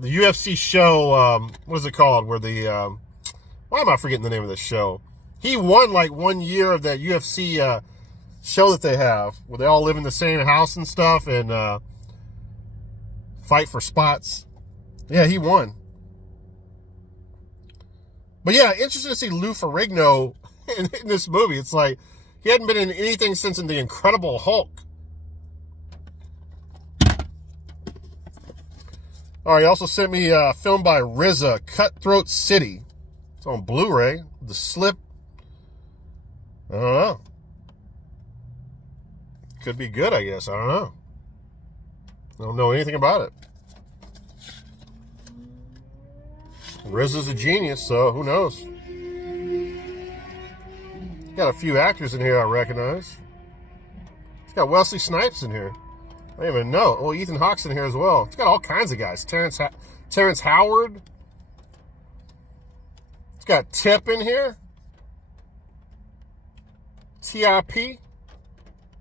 UFC show. What is it called? Where why am I forgetting the name of this show? He won like 1 year of that UFC show that they have, where they all live in the same house and stuff and fight for spots. Yeah, he won. But yeah, interesting to see Lou Ferrigno in this movie. It's like he hadn't been in anything since in The Incredible Hulk. All right, he also sent me a film by RZA, Cutthroat City. It's on Blu-ray. The Slip. I don't know. Could be good, I guess. I don't know. I don't know anything about it. RZA's a genius, so who knows? Got a few actors in here I recognize. It's got Wesley Snipes in here. I didn't even know. Oh, Ethan Hawke's in here as well. It's got all kinds of guys. Terrence Howard. It's got Tip in here. TIP.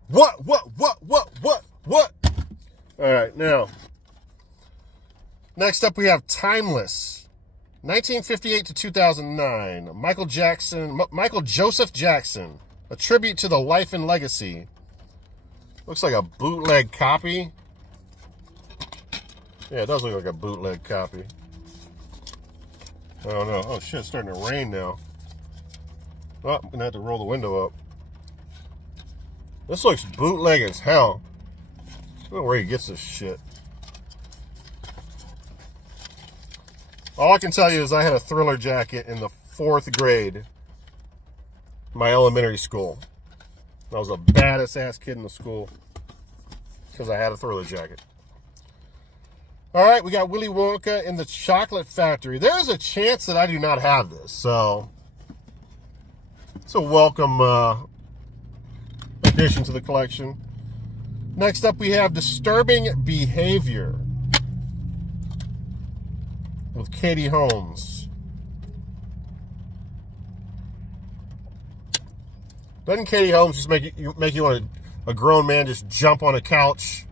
What? All right, now. Next up, we have Timeless. 1958 to 2009. Michael Joseph Jackson. A tribute to the life and legacy. Looks like a bootleg copy. Yeah, it does look like a bootleg copy. I don't know. Oh shit, it's starting to rain now. Oh, I'm gonna have to roll the window up. This looks bootleg as hell. I don't know where he gets this shit. All I can tell you is I had a Thriller jacket in the 4th grade. My elementary school. I was the baddest ass kid in the school because I had a Thriller jacket. All right, we got Willy Wonka in the Chocolate Factory. There's a chance that I do not have this, so it's a welcome addition to the collection. Next up, we have Disturbing Behavior with Katie Holmes. Doesn't Katie Holmes just make you want a grown man just jump on a couch?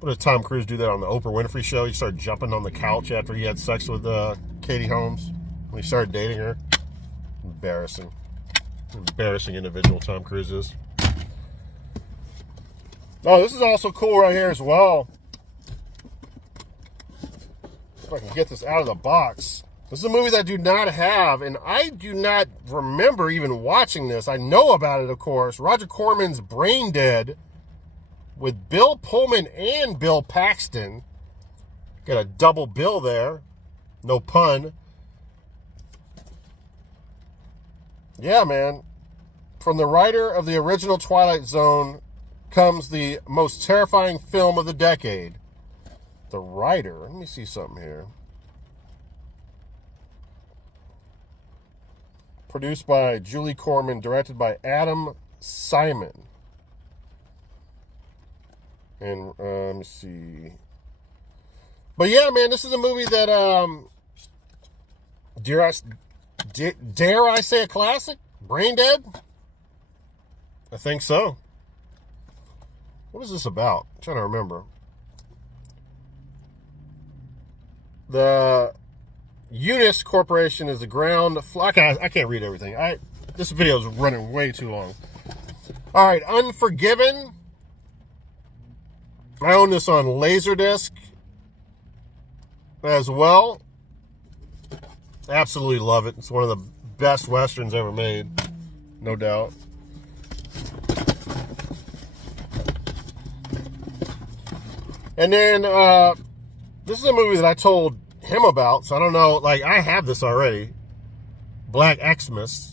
What did Tom Cruise do that on the Oprah Winfrey Show? He started jumping on the couch after he had sex with Katie Holmes when he started dating her. Embarrassing. Embarrassing individual Tom Cruise is. Oh, this is also cool right here as well. If I can get this out of the box. This is a movie that I do not have, and I do not remember even watching this. I know about it, of course. Roger Corman's Brain Dead with Bill Pullman and Bill Paxton. Got a double bill there. No pun. Yeah, man. From the writer of the original Twilight Zone comes the most terrifying film of the decade. The writer. Let me see something here. Produced by Julie Corman, directed by Adam Simon. And let me see. But yeah, man, this is a movie that dare I say a classic? Brain Dead? I think so. What is this about? I'm trying to remember. The Unis Corporation is the ground. I can't read everything. This video is running way too long. All right, Unforgiven. I own this on Laserdisc as well. Absolutely love it. It's one of the best Westerns ever made, no doubt. And then this is a movie that I told him about, so I don't know, like, I have this already. Black Xmas.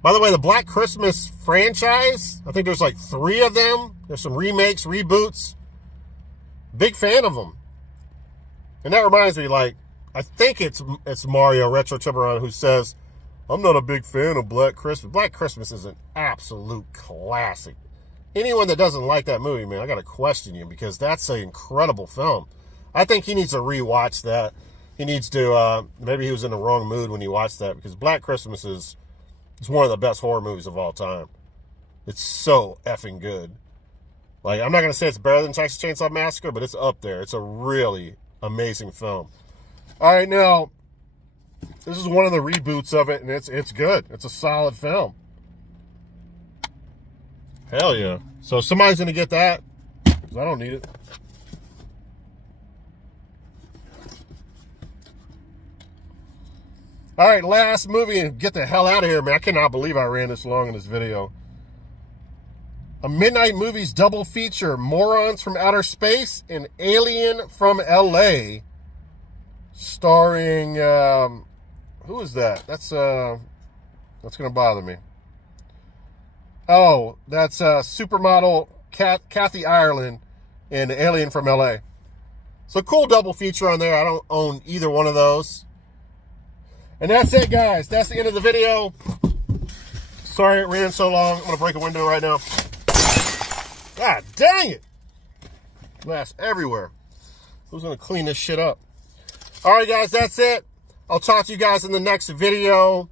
By the way, the Black Christmas franchise, I think there's like 3 of them. There's some remakes, reboots. Big fan of them. And that reminds me, like, I think it's Mario Retro Tiburon who says, I'm not a big fan of Black Christmas. Black Christmas is an absolute classic. Anyone that doesn't like that movie, man, I got to question you, because that's an incredible film. I think he needs to rewatch that. He needs to, maybe he was in the wrong mood when he watched that, because Black Christmas is one of the best horror movies of all time. It's so effing good. Like, I'm not going to say it's better than Texas Chainsaw Massacre, but it's up there. It's a really amazing film. All right, now, this is one of the reboots of it, and it's good. It's a solid film. Hell yeah. So somebody's going to get that, because I don't need it. All right, last movie, and get the hell out of here, man. I cannot believe I ran this long in this video. A Midnight Movies double feature, Morons from Outer Space and Alien from L.A., starring, who is that? That's going to bother me. Oh, that's supermodel Kathy Ireland in Alien from L.A. So cool double feature on there. I don't own either one of those. And that's it, guys. That's the end of the video. Sorry it ran so long. I'm going to break a window right now. God dang it. Glass everywhere. Who's going to clean this shit up? All right, guys, that's it. I'll talk to you guys in the next video.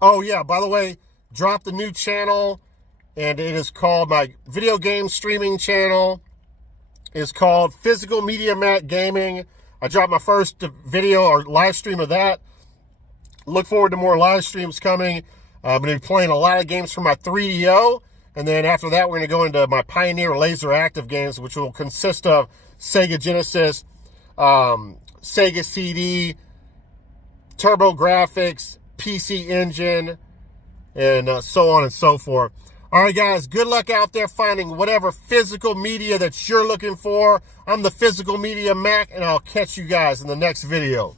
Oh, yeah, by the way, dropped a new channel, and it is called, my video game streaming channel is called Physical Media Mac Gaming. I dropped my first video or live stream of that. Look forward to more live streams coming. I'm going to be playing a lot of games from my 3DO. And then after that, we're going to go into my Pioneer Laser Active games, which will consist of Sega Genesis, Sega CD, TurboGrafx, PC Engine, and so on and so forth. All right, guys, good luck out there finding whatever physical media that you're looking for. I'm the Physical Media Mac, and I'll catch you guys in the next video.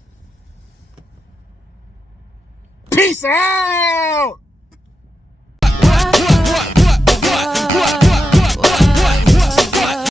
Peace out!